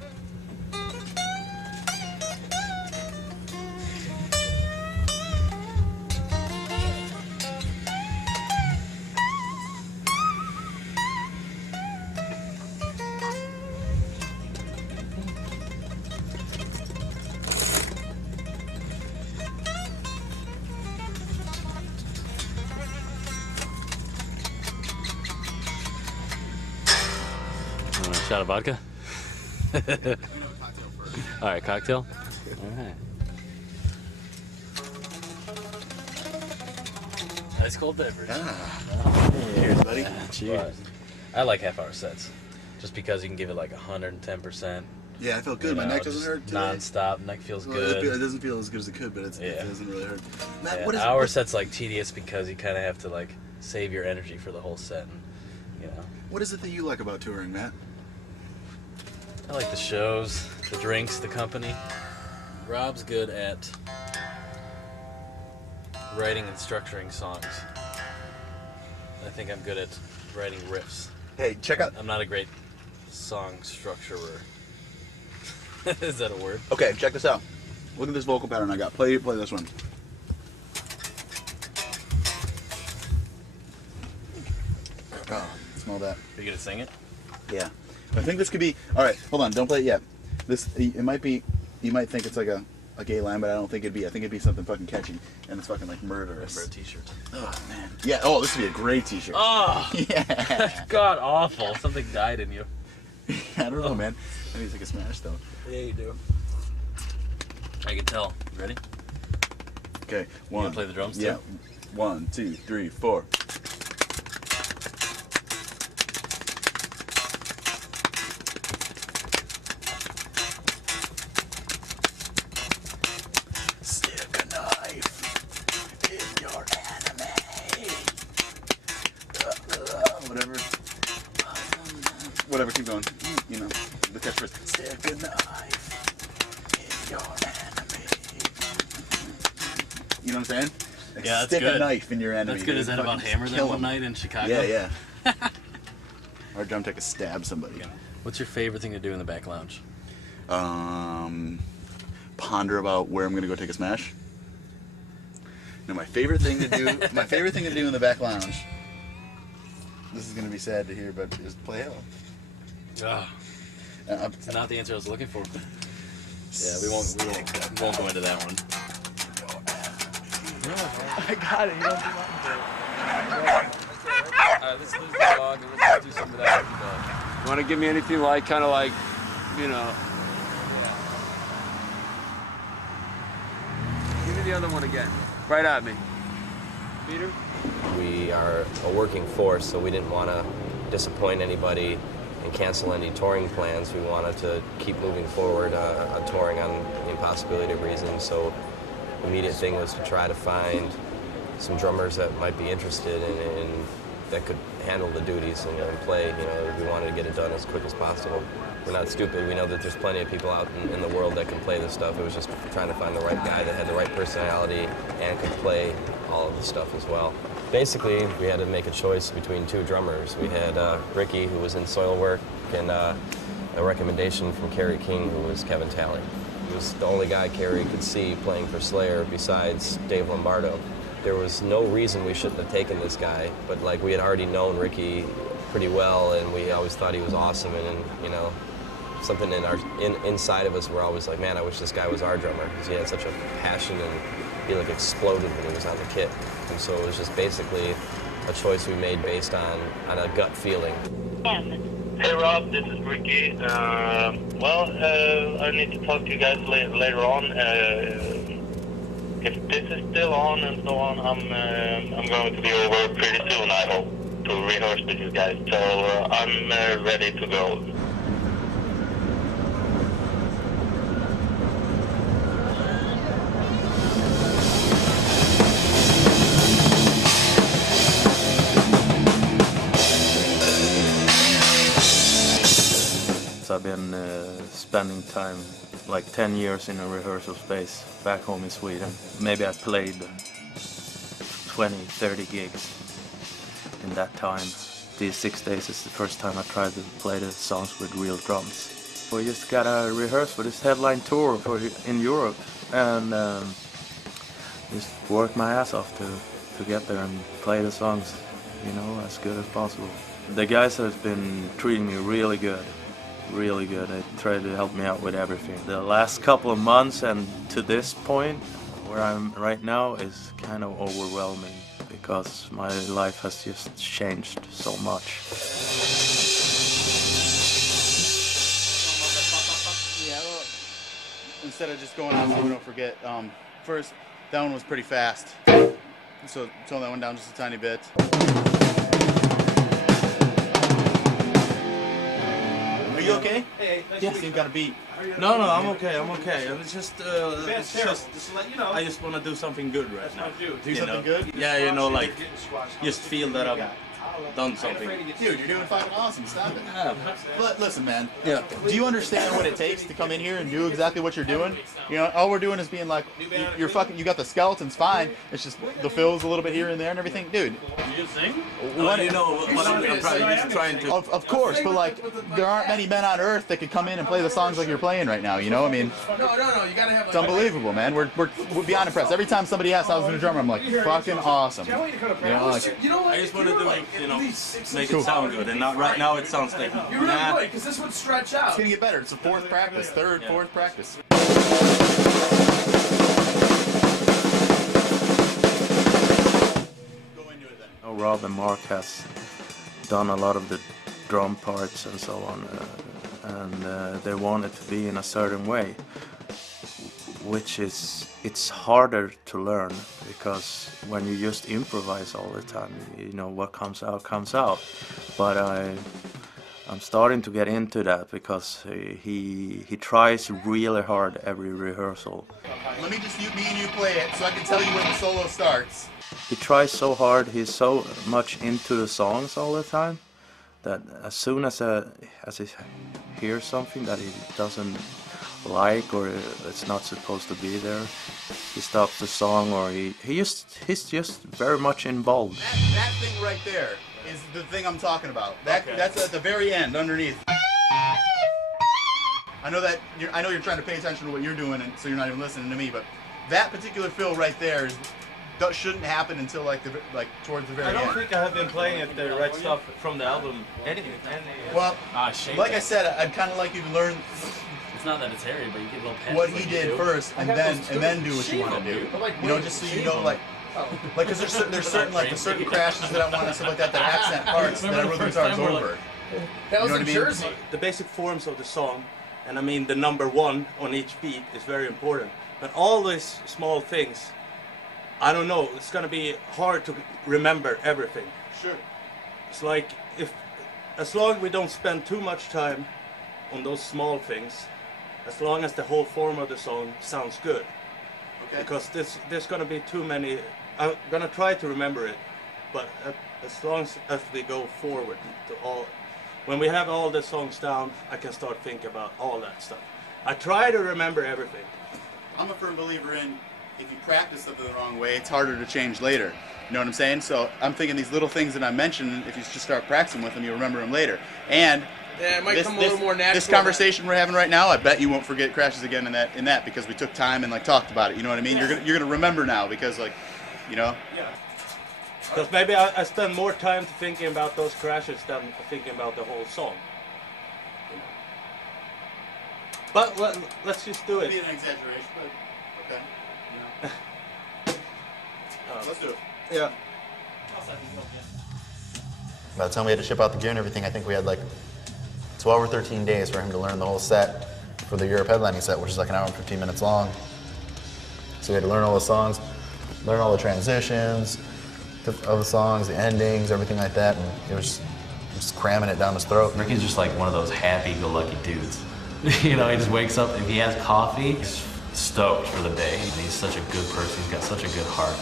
Shot of vodka? All right, cocktail? All right. Ice cold beverage. Cheers, buddy. Cheers. I like half-hour sets, just because you can give it like 110%. Yeah, I felt good. My neck doesn't hurt today. Non-stop, neck feels Well, good. It doesn't feel as good as it could, but it doesn't really hurt. Matt, Yeah, what is hour sets like tedious because you kind of have to like save your energy for the whole set, and you know. What is it that you like about touring, Matt? I like the shows, the drinks, the company. Rob's good at writing and structuring songs. I think I'm good at writing riffs. Hey, check out. I'm not a great song structurer. Is that a word? Okay, check this out. Look at this vocal pattern I got. Play this one. Oh, smell that. Are you gonna sing it? Yeah. I think this could be. All right, hold on. Don't play it yet. It might be. You might think it's like a gay line, but I don't think it'd be. I think it'd be something fucking catchy, and it's fucking like murderous. For a t-shirt. Oh man. Yeah. Oh, this would be a great t-shirt. Oh. Yeah. God awful. Something died in you. I don't know, man. I need to take a smash though. Yeah, you do. I can tell. You ready? Okay. You wanna play the drums too? Yeah. 1, 2, 3, 4. Whatever, keep going. You know, the catchphrase. Stick a knife in your enemy. You know what I'm saying? Like, Yeah, that's stick good. a knife in your enemy. That's good. Is that Fucking about Hammer then kill one him. night in Chicago? Yeah, yeah. Our drum tech is stab somebody. Okay. What's your favorite thing to do in the back lounge? Ponder about where I'm gonna go take a smash. No, my favorite thing to do. My favorite thing to do in the back lounge. This is gonna be sad to hear, but is play Halo. It's not the answer I was looking for. Yeah, we won't go into that one. I got it. You don't Alright, let's lose the dog and let's do some of that with the dog. You want to give me anything like, kind of like, you know. Give me the other one again. Right at me. Peter? We are a working force, so we didn't want to disappoint anybody and cancel any touring plans. We wanted to keep moving forward on touring on the Impossibility of Reason, so the immediate thing was to try to find some drummers that might be interested in that could handle the duties and play. We wanted to get it done as quick as possible. We're not stupid. We know that there's plenty of people out in the world that can play this stuff. It was just trying to find the right guy that had the right personality and could play all of the stuff as well. Basically, we had to make a choice between two drummers. We had Ricky, who was in Soilwork, and a recommendation from Kerry King, who was Kevin Talley. He was the only guy Kerry could see playing for Slayer besides Dave Lombardo. There was no reason we shouldn't have taken this guy, but like we had already known Ricky pretty well, and we always thought he was awesome, and something inside of us, we're always like, man, I wish this guy was our drummer, because he had such a passion, and he like exploded when he was on the kit. And so it was just basically a choice we made based on a gut feeling. Hey Rob, this is Ricky. I need to talk to you guys later on. If this is still on and so on, I'm going to be over pretty soon, I hope, to rehearse with you guys. So I'm ready to go. I've been spending time, like 10 years in a rehearsal space back home in Sweden. Maybe I played 20, 30 gigs in that time. These 6 days is the first time I tried to play the songs with real drums. We just gotta rehearse for this headline tour in Europe, and just work my ass off to get there and play the songs, as good as possible. The guys have been treating me really good. Really good. They try to help me out with everything. The last couple of months and to this point, where I'm right now, is kind of overwhelming because my life has just changed so much. Yeah, well, instead of just going out so we don't forget, first, that one was pretty fast. So tone that one down just a tiny bit. Are you okay? Hey, yes. You got a beat. No, I'm okay. It's just, I just want to do something good right now. Do something good? Yeah, like, just feel that I've done something. Dude, you're doing fucking awesome. Stop it. But listen, man. Yeah. Do you understand what it takes to come in here and do exactly what you're doing? All we're doing is being like, you got the skeletons fine. It's just the fills a little bit here and there and everything. Dude. Do you sing? What I'm just trying to... Of course, but like, there aren't many men on earth that could come in and play the songs like you're playing right now, I mean... No, you gotta have... It's unbelievable, man. We're beyond impressed. Every time somebody asks how's the drummer, I'm like, fucking awesome. I just want to do it, make it sound good, and not right now it sounds like... You're really good, because this would stretch out. It's gonna get better. It's the fourth practice, fourth practice. Rob and Mark has done a lot of the drum parts and so on, and they want it to be in a certain way, which it's harder to learn, because when you just improvise all the time, what comes out. But I'm starting to get into that, because he tries really hard every rehearsal. Let me just me and you play it so I can tell you when the solo starts. He tries so hard, he's so much into the songs all the time, that as soon as he hears something that he doesn't like, or it's not supposed to be there, he stops the song, or he's just very much involved. That thing right there is the thing I'm talking about. That's at the very end, underneath. I know you're trying to pay attention to what you're doing, and so you're not even listening to me, but that particular fill right there shouldn't happen until towards the very end. I don't think I have been playing the right stuff from the album. Well, like I said, I'd kind of like you to learn. It's not that it's hairy, but you get a little pet. What he did first, and then do what you want to do. Just so you know, because there's certain crashes that I want and stuff like that accent parts that I rhythm guitars over. That was in Jersey. The basic forms of the song, and I mean the number one on each beat is very important. But all these small things, I don't know, it's gonna be hard to remember everything. Sure. It's like, as long as we don't spend too much time on those small things, as long as the whole form of the song sounds good. Okay. Because there's gonna be too many I'm gonna try to remember it, but as long as we go forward to all, when we have all the songs down, I can start thinking about all that stuff. I try to remember everything. I'm a firm believer in if you practice something the wrong way, it's harder to change later. You know what I'm saying? So I'm thinking these little things that I mentioned, if you just start practicing with them, you'll remember them later. And yeah, it might come a little more natural. This conversation we're having right now, I bet you won't forget Crashes Again in that because we took time and like talked about it. You know what I mean? Yeah. You're gonna remember now because like, you know. Yeah. Because maybe I spend more time thinking about those crashes than thinking about the whole song. But let's just do it. It'd be an exaggeration, but okay. You know. Let's do it. Yeah. By the time we had to ship out the gear and everything, I think we had like 12 or 13 days for him to learn the whole set for the Europe headlining set, which is like an hour and 15 minutes long. So we had to learn all the songs, learn all the transitions of the songs, the endings, everything like that, and it was just cramming it down his throat. Ricky's just like one of those happy-go-lucky dudes. You know, he just wakes up, if he has coffee, he's stoked for the day. He's such a good person, he's got such a good heart.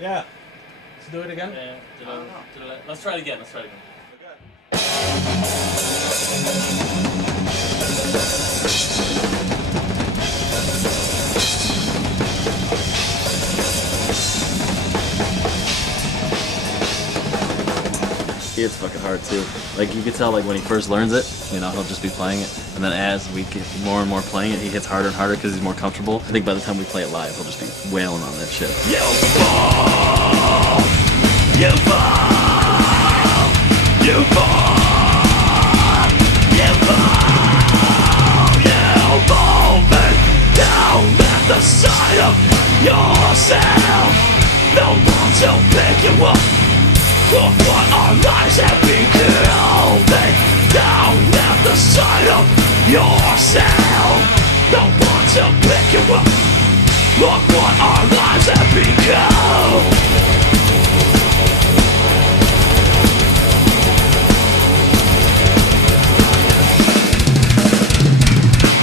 Yeah. Let's do it again? Yeah, let's try it again, He hits fucking hard too. Like you could tell, like when he first learns it, you know, he'll just be playing it, and then as we get more and more playing it, he hits harder and harder because he's more comfortable. I think by the time we play it live, he'll just be wailing on that shit. You fall, you fall, you fall, you fall, you moving down at the side of yourself. No one to pick you up. Look what our lives have become. Down at the side of yourself. No one to pick you up. Look what our lives have become.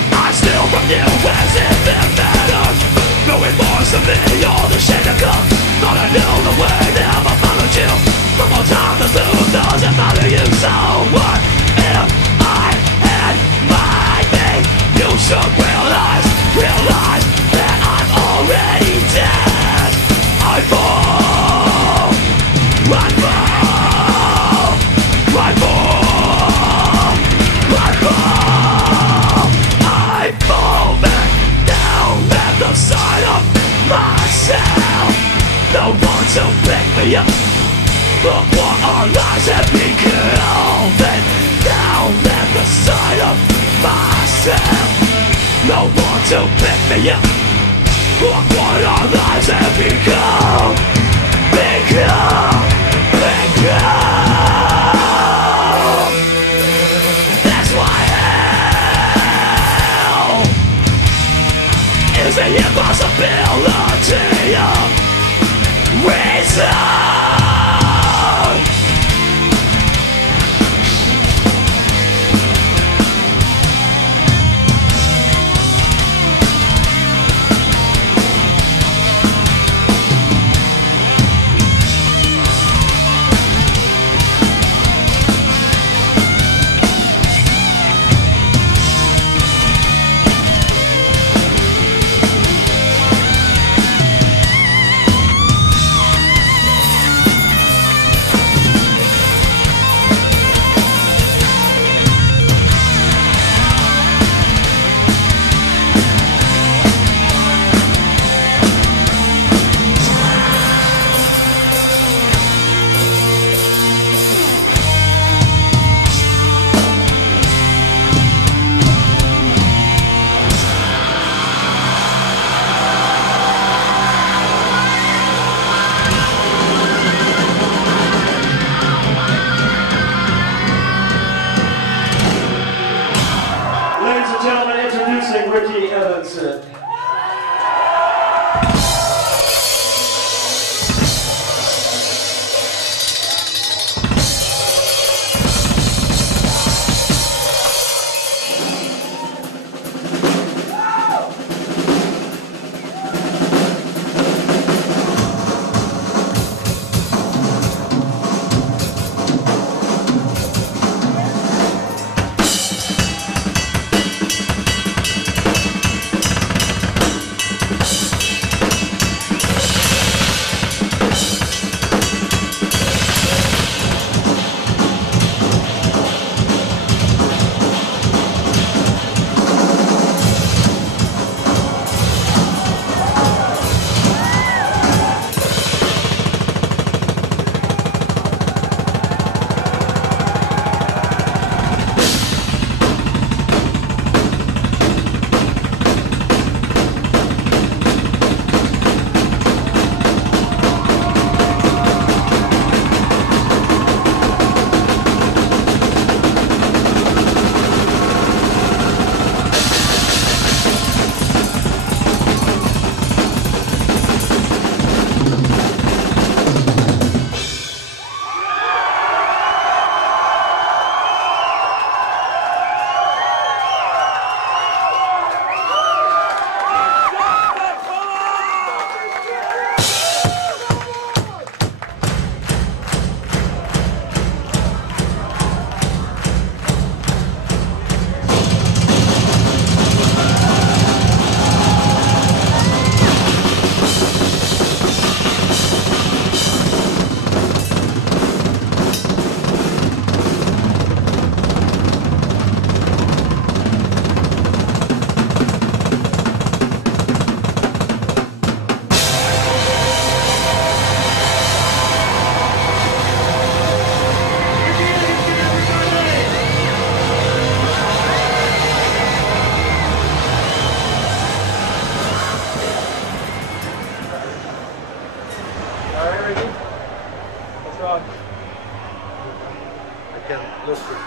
I steal from you as if it matters. No remorse of me, all the shit to come. Thought I knew the way, never followed you. From all time the truth doesn't matter you. So what if I had my thing? You should realize that I'm already dead. I fall, I fall, I fall, I fall. I fall back down at the side of myself. No one to pick me up. Look what our lives have become. Down at the side of myself. No one to pick me up. Look what our lives have become. Become. That's why hell is the impossibility of reason.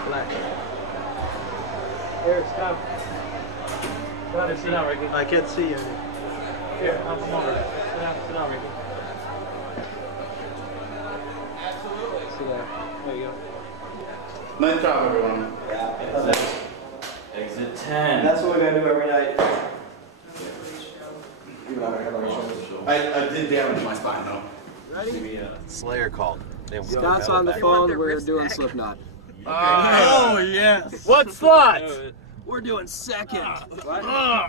Black. Here, stop. Sit down, Ricky. I can't see you. Here, I'll come over. Sit down, Ricky. Absolutely. Sit there. There you go. Nice job, everyone. Yeah. Exit 10. That's what we gotta do every night. I did damage my spine though. Ready? Slayer called. Scott's on the phone. We're doing Slipknot. Oh, yes. What slot? We're doing second. Start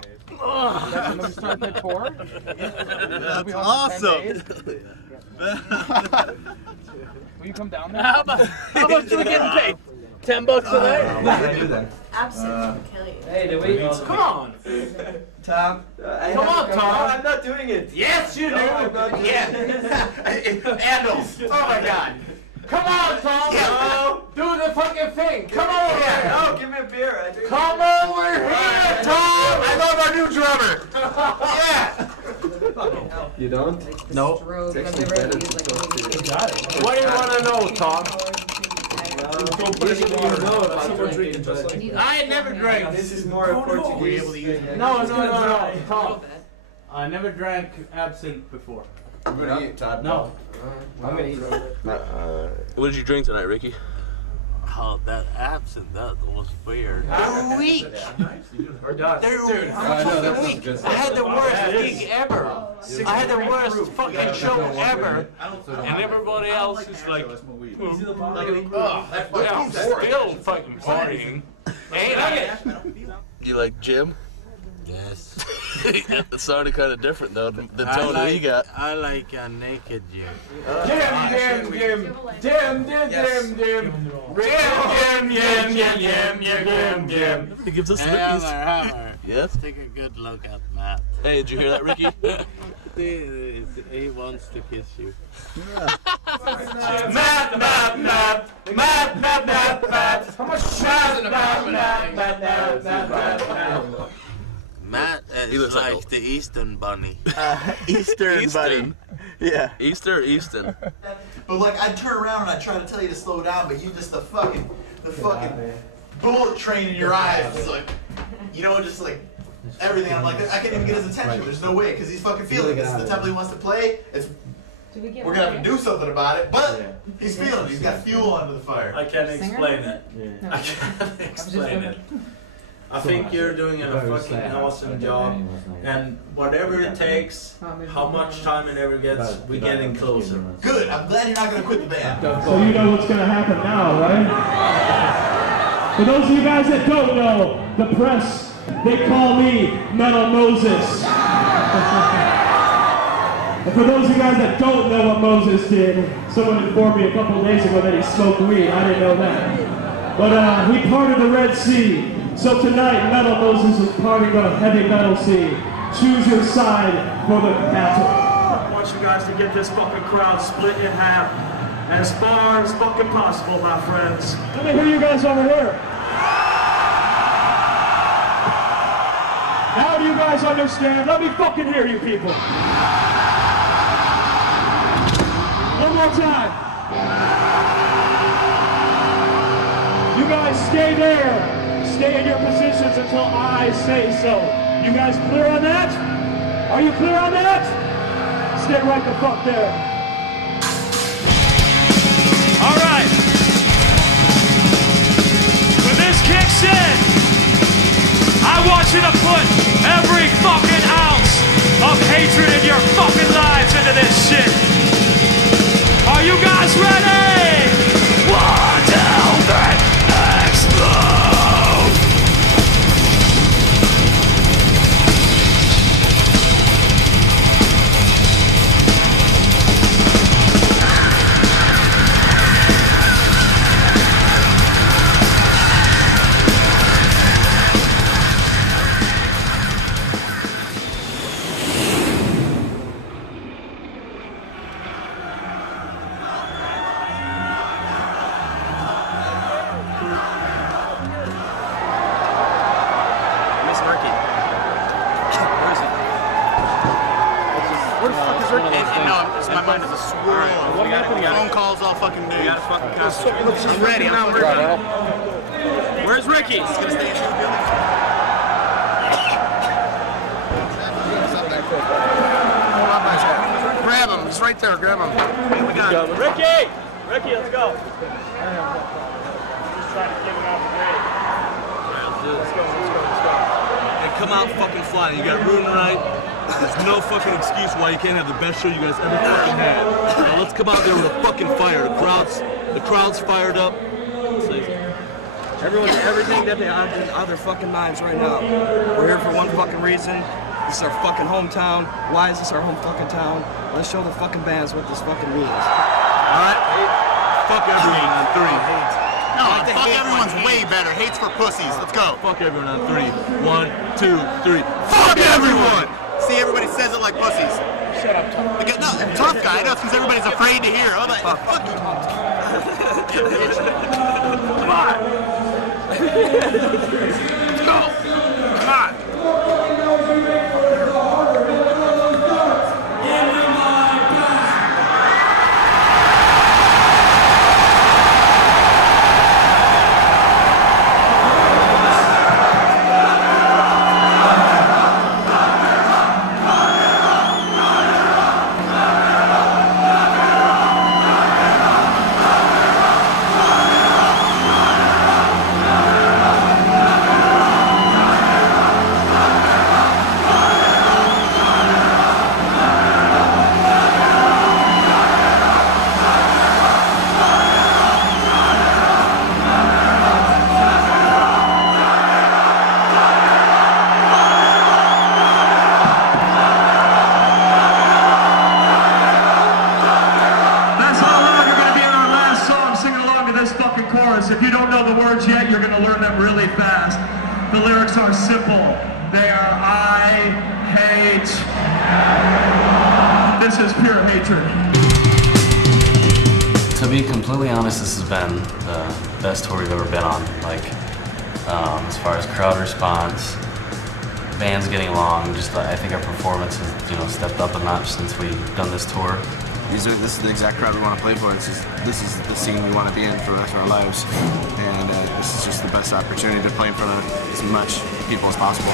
the tour? That's awesome. Will you come down there? How much are we getting paid? $10 a night? Absolutely kill you. Hey, did we? Come on. Tom. Come on, Tom. I'm not doing it. Yes, you do. Yeah. Andals. Oh my God. Come on, Tom. Yeah. Do the fucking thing. Come over here. Oh, give me a beer. Come over here, Tom. I love our new drummer. Yeah. You don't? Nope. What do you want to know, Tom? I never drank. This is more Portuguese. No. Tom. I never drank absinthe before. I'm gonna eat, Todd. No. I'm gonna eat. What did you drink tonight, Ricky? Oh, that absinthe, that was weird. I'm weak. Or Dot. Dude, I'm weak. I had the worst gig ever. I had the worst fucking show ever. And everybody else is like, I'm still fucking partying. Ain't I? You like Jim? yes. It sounded kind of different though than tone that he got. I like a naked Jim. Jim. He gives us Hammer. Yes? Take a good look at Matt. Hey, did you hear that, Ricky? He wants to kiss you. Matt. How much jazz in the Matt He is looks like like the Eastern Bunny. Eastern buddy. Yeah. Easter or Easton? But like, I'd turn around and I'd try to tell you to slow down, but you just the fucking bullet train in your eyes. It's like, you know, just like everything. I'm like, I can't even get his attention. There's no way, because he's fucking feeling it. This is the tempo he wants to play. We're gonna have to do something about it, but he's feeling it. He's got fuel under the fire. I can't explain it. I can't explain it. I think you're doing a fucking awesome job, and whatever it takes, how much time it ever gets, we're getting closer. Good. I'm glad you're not gonna quit the band. So you know what's gonna happen now, right? For those of you guys that don't know, the press, they call me Metal Moses. And for those of you guys that don't know what Moses did, someone informed me a couple of days ago that he smoked weed. I didn't know that. But he parted the Red Sea. So tonight, Metal Moses is parting the heavy metal sea. Choose your side for the battle. I want you guys to get this fucking crowd split in half as far as fucking possible, my friends. Let me hear you guys over here. Now do you guys understand? Let me fucking hear you people. One more time. You guys stay there. Stay in your positions until I say so. You guys clear on that? Are you clear on that? Stay right the fuck there. All right. When this kicks in, I want you to put every fucking ounce of hatred in your fucking lives into this shit. Are you guys ready? 1, 2, 3, explode! Phone calls all fucking day. I'm ready. I'm ready. Ricky. Grab him. He's right there. Grab him. Ricky! Ricky, let's go. Just trying to give him out the grade. Let's go. And come out fucking flying. You got Ruin tonight. There's no fucking excuse why you can't have the best show you guys ever fucking had. Now let's come out there with a fucking fire. The crowd's fired up. Everyone's everything that they have in other fucking minds right now. We're here for one fucking reason. This is our fucking hometown. Why is this our home fucking town? Let's show the fucking bands what this fucking means. Alright? Fuck everyone on 3. No, fuck everyone's way better. Hate's for pussies. Let's go. Fuck everyone on 3. 1, 2, 3. Fuck everyone! See, everybody says it like pussies. Shut up, Tough. No, tough guy. I know it's because everybody's afraid to hear. Oh, fuck you. Come on. Let's go. Come on. If you don't know the words yet, you're going to learn them really fast. The lyrics are simple. They are I hate. This is pure hatred. To be completely honest, this has been the best tour we've ever been on. Like, as far as crowd response, bands getting along, just I think our performance has, stepped up a notch since we've done this tour. This is the exact crowd we want to play for. This is the scene we want to be in for the rest of our lives. And this is just the best opportunity to play in front of as much people as possible.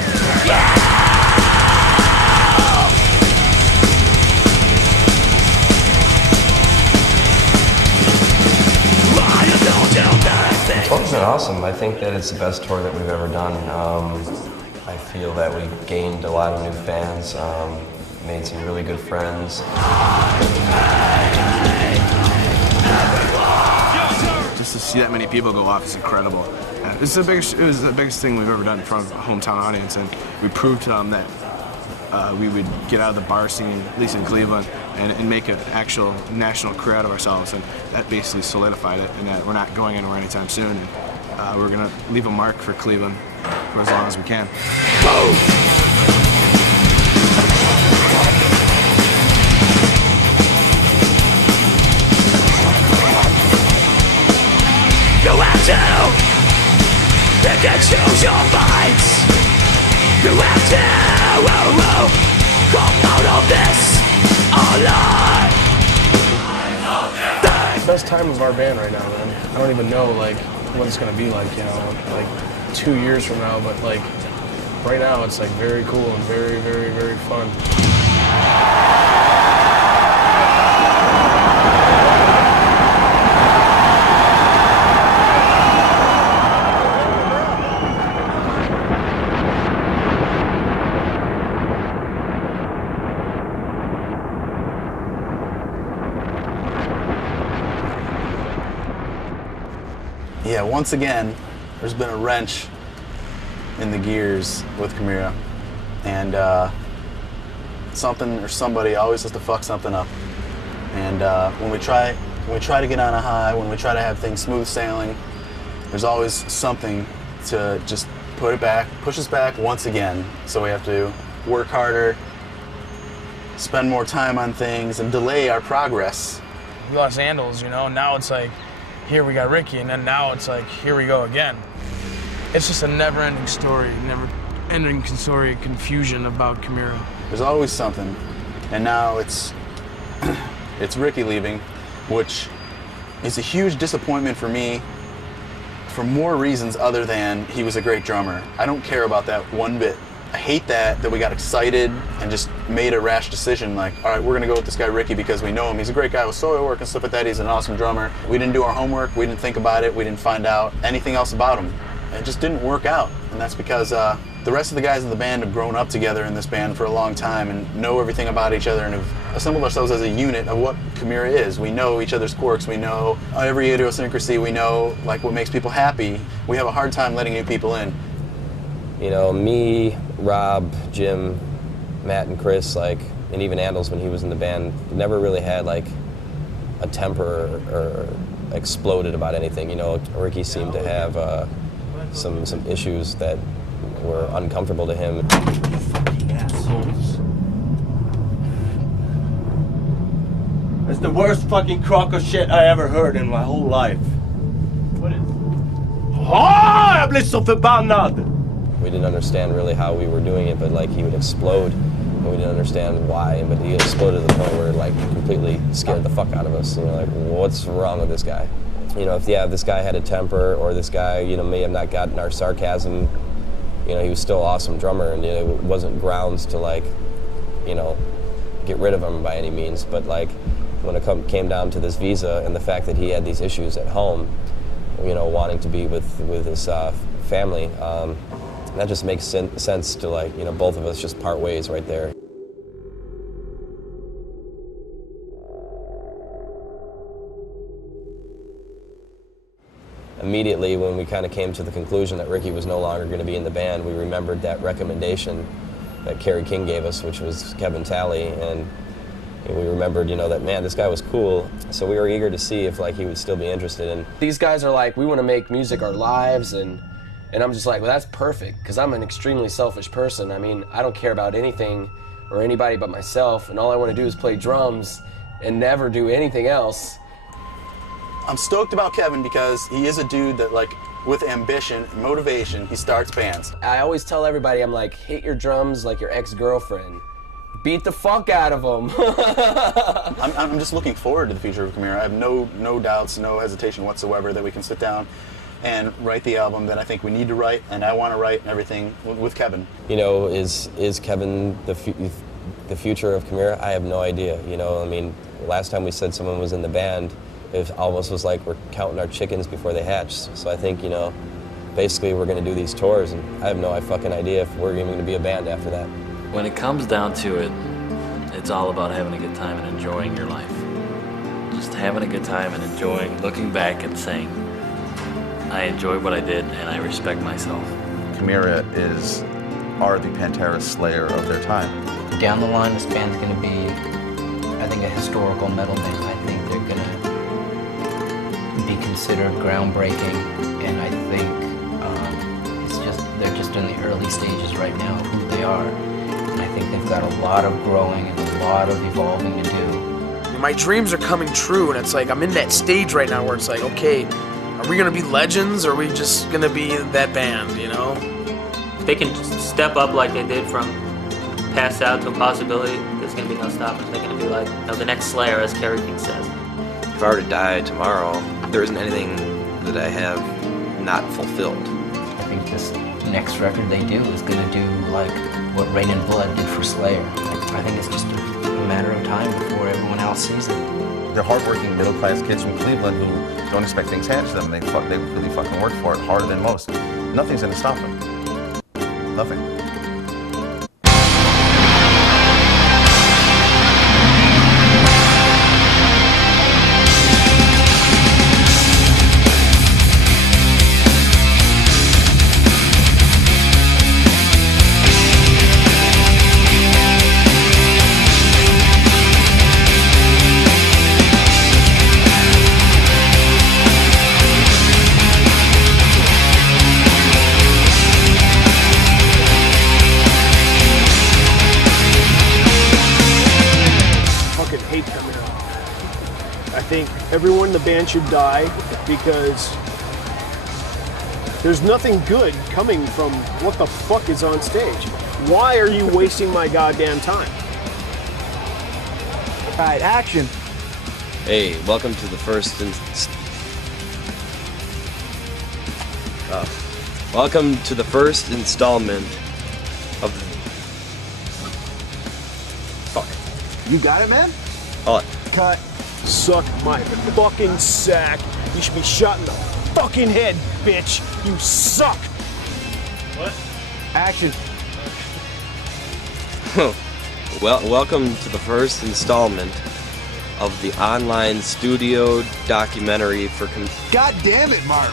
The tour's been awesome. I think that it's the best tour that we've ever done. I feel that we gained a lot of new fans. Made some really good friends. Just to see that many people go off is incredible. It was the biggest thing we've ever done in front of a hometown audience, and we proved to them that we would get out of the bar scene, at least in Cleveland, and make an actual national career out of ourselves, and that basically solidified it, and that we're not going anywhere anytime soon. And, we're going to leave a mark for Cleveland for as long as we can. You have to pick and choose your fights. You have to come out of this alive. Best time of our band right now, man. I don't even know what it's gonna be like, 2 years from now, but right now it's very cool and very, very, very fun. Yeah, once again, there's been a wrench in the gears with Chimaira, and something or somebody always has to fuck something up. And when we try to get on a high, when we try to have things smooth sailing, there's always something to just push us back once again. So we have to work harder, spend more time on things, and delay our progress. We lost Andals, now it's here we got Ricky, and then now it's here we go again. It's just a never-ending story, never-ending story, confusion about Chimaira. There's always something, and now it's Ricky leaving, which is a huge disappointment for me for more reasons other than he was a great drummer. I don't care about that one bit. I hate that we got excited and just made a rash decision like, all right, we're gonna go with this guy Ricky because we know him. He's a great guy with solo work and stuff like that. He's an awesome drummer. We didn't do our homework. We didn't think about it. We didn't find out anything else about him. It just didn't work out. And that's because the rest of the guys in the band have grown up together in this band for a long time and know everything about each other and have assembled ourselves as a unit of what Chimaira is. We know each other's quirks. We know every idiosyncrasy. We know like what makes people happy. We have a hard time letting new people in. You know, me, Rob, Jim, Matt, and Chris, like, and even Andals when he was in the band, never really had like a temper or exploded about anything. You know, Ricky seemed to have some issues that were uncomfortable to him. Fucking assholes. That's the worst fucking crock of shit I ever heard in my whole life. What is it? Jag blir så förbannad! We didn't understand really how we were doing it, but like he would explode, and we didn't understand why. But he exploded to the point where it like completely scared the fuck out of us. You know, like what's wrong with this guy? You know, if this guy had a temper, or this guy, you know, may have not gotten our sarcasm. You know, he was still an awesome drummer, and you know, it wasn't grounds to like, you know, get rid of him by any means. But like when it came down to this visa and the fact that he had these issues at home, you know, wanting to be with his family. That just makes sense to like, you know, both of us just part ways right there. Immediately when we kind of came to the conclusion that Ricky was no longer going to be in the band, we remembered that recommendation that Kerry King gave us, which was Kevin Talley, and we remembered, you know, that man, this guy was cool. So we were eager to see if like he would still be interested in. These guys are like, we want to make music our lives, and I'm just like, well, that's perfect, because I'm an extremely selfish person. I mean, I don't care about anything or anybody but myself, and all I want to do is play drums and never do anything else. I'm stoked about Kevin because he is a dude that, like, with ambition and motivation, he starts bands. I always tell everybody, I'm like, hit your drums like your ex-girlfriend. Beat the fuck out of them. I'm just looking forward to the future of Chimaira. I have no doubts, no hesitation whatsoever that we can sit down and write the album that I think we need to write, and I want to write, and everything with Kevin. You know, is Kevin the future of Chimaira? I have no idea. You know, I mean, last time we said someone was in the band, it almost was like we're counting our chickens before they hatch. So I think, you know, basically we're going to do these tours, and I have no fucking idea if we're even going to be a band after that. When it comes down to it, it's all about having a good time and enjoying your life. Just having a good time and enjoying, looking back and saying, I enjoyed what I did and I respect myself. Chimaira are the Pantera Slayer of their time. Down the line, this band's going to be, I think, a historical metal band. I think they're going to be considered groundbreaking, and I think they're just in the early stages right now of who they are. And I think they've got a lot of growing and a lot of evolving to do. My dreams are coming true, and it's like I'm in that stage right now where it's like, okay, are we gonna be legends, or are we just gonna be that band, you know? If they can just step up like they did from Pass Out to Impossibility, there's gonna be no stopping. They're gonna be like, you know, the next Slayer, as Kerry King says. If I were to die tomorrow, there isn't anything that I have not fulfilled. I think this next record they do is gonna do like what Rain and Blood did for Slayer. I think it's just a matter of time before everyone else sees it. They're hardworking middle-class kids from Cleveland who don't expect things handed to them. They really fucking work for it harder than most. Nothing's gonna stop them. Nothing. I think everyone in the band should die because there's nothing good coming from what the fuck is on stage. Why are you wasting my goddamn time? All right, action. Hey, welcome to the first Welcome to the first installment of Fuck. You got it, man? Hold it. Cut. Suck my fucking sack. You should be shot in the fucking head, bitch. You suck. What? Action. Well, welcome to the first installment of the online studio documentary for... God damn it, Mark.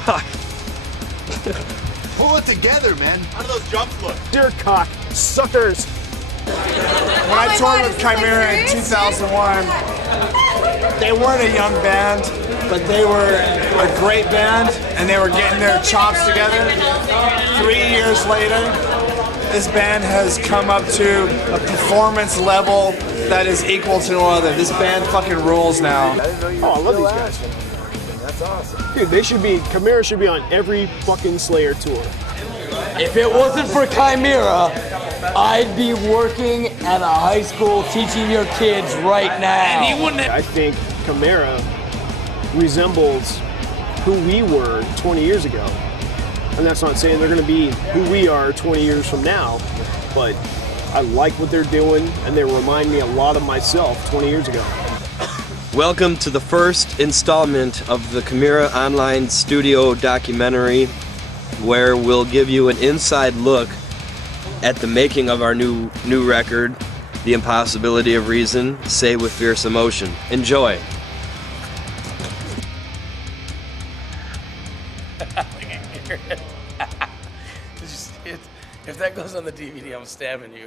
Pull it together, man. How do those jumps look? Dear cock, suckers. When I toured with Chimaira in 2001, they weren't a young band, but they were a great band, and they were getting their chops together. 3 years later, this band has come up to a performance level that is equal to no other. This band fucking rules now. Oh, I love these guys. That's awesome. Dude, Chimaira should be on every fucking Slayer tour. If it wasn't for Chimaira, I'd be working at a high school teaching your kids right now. I think Chimaira resembles who we were 20 years ago. And that's not saying they're going to be who we are 20 years from now, but I like what they're doing, and they remind me a lot of myself 20 years ago. Welcome to the first installment of the Chimaira Online Studio documentary, where we'll give you an inside look at the making of our new record, The Impossibility of Reason, Say with Fierce Emotion. Enjoy. If that goes on the DVD, I'm stabbing you.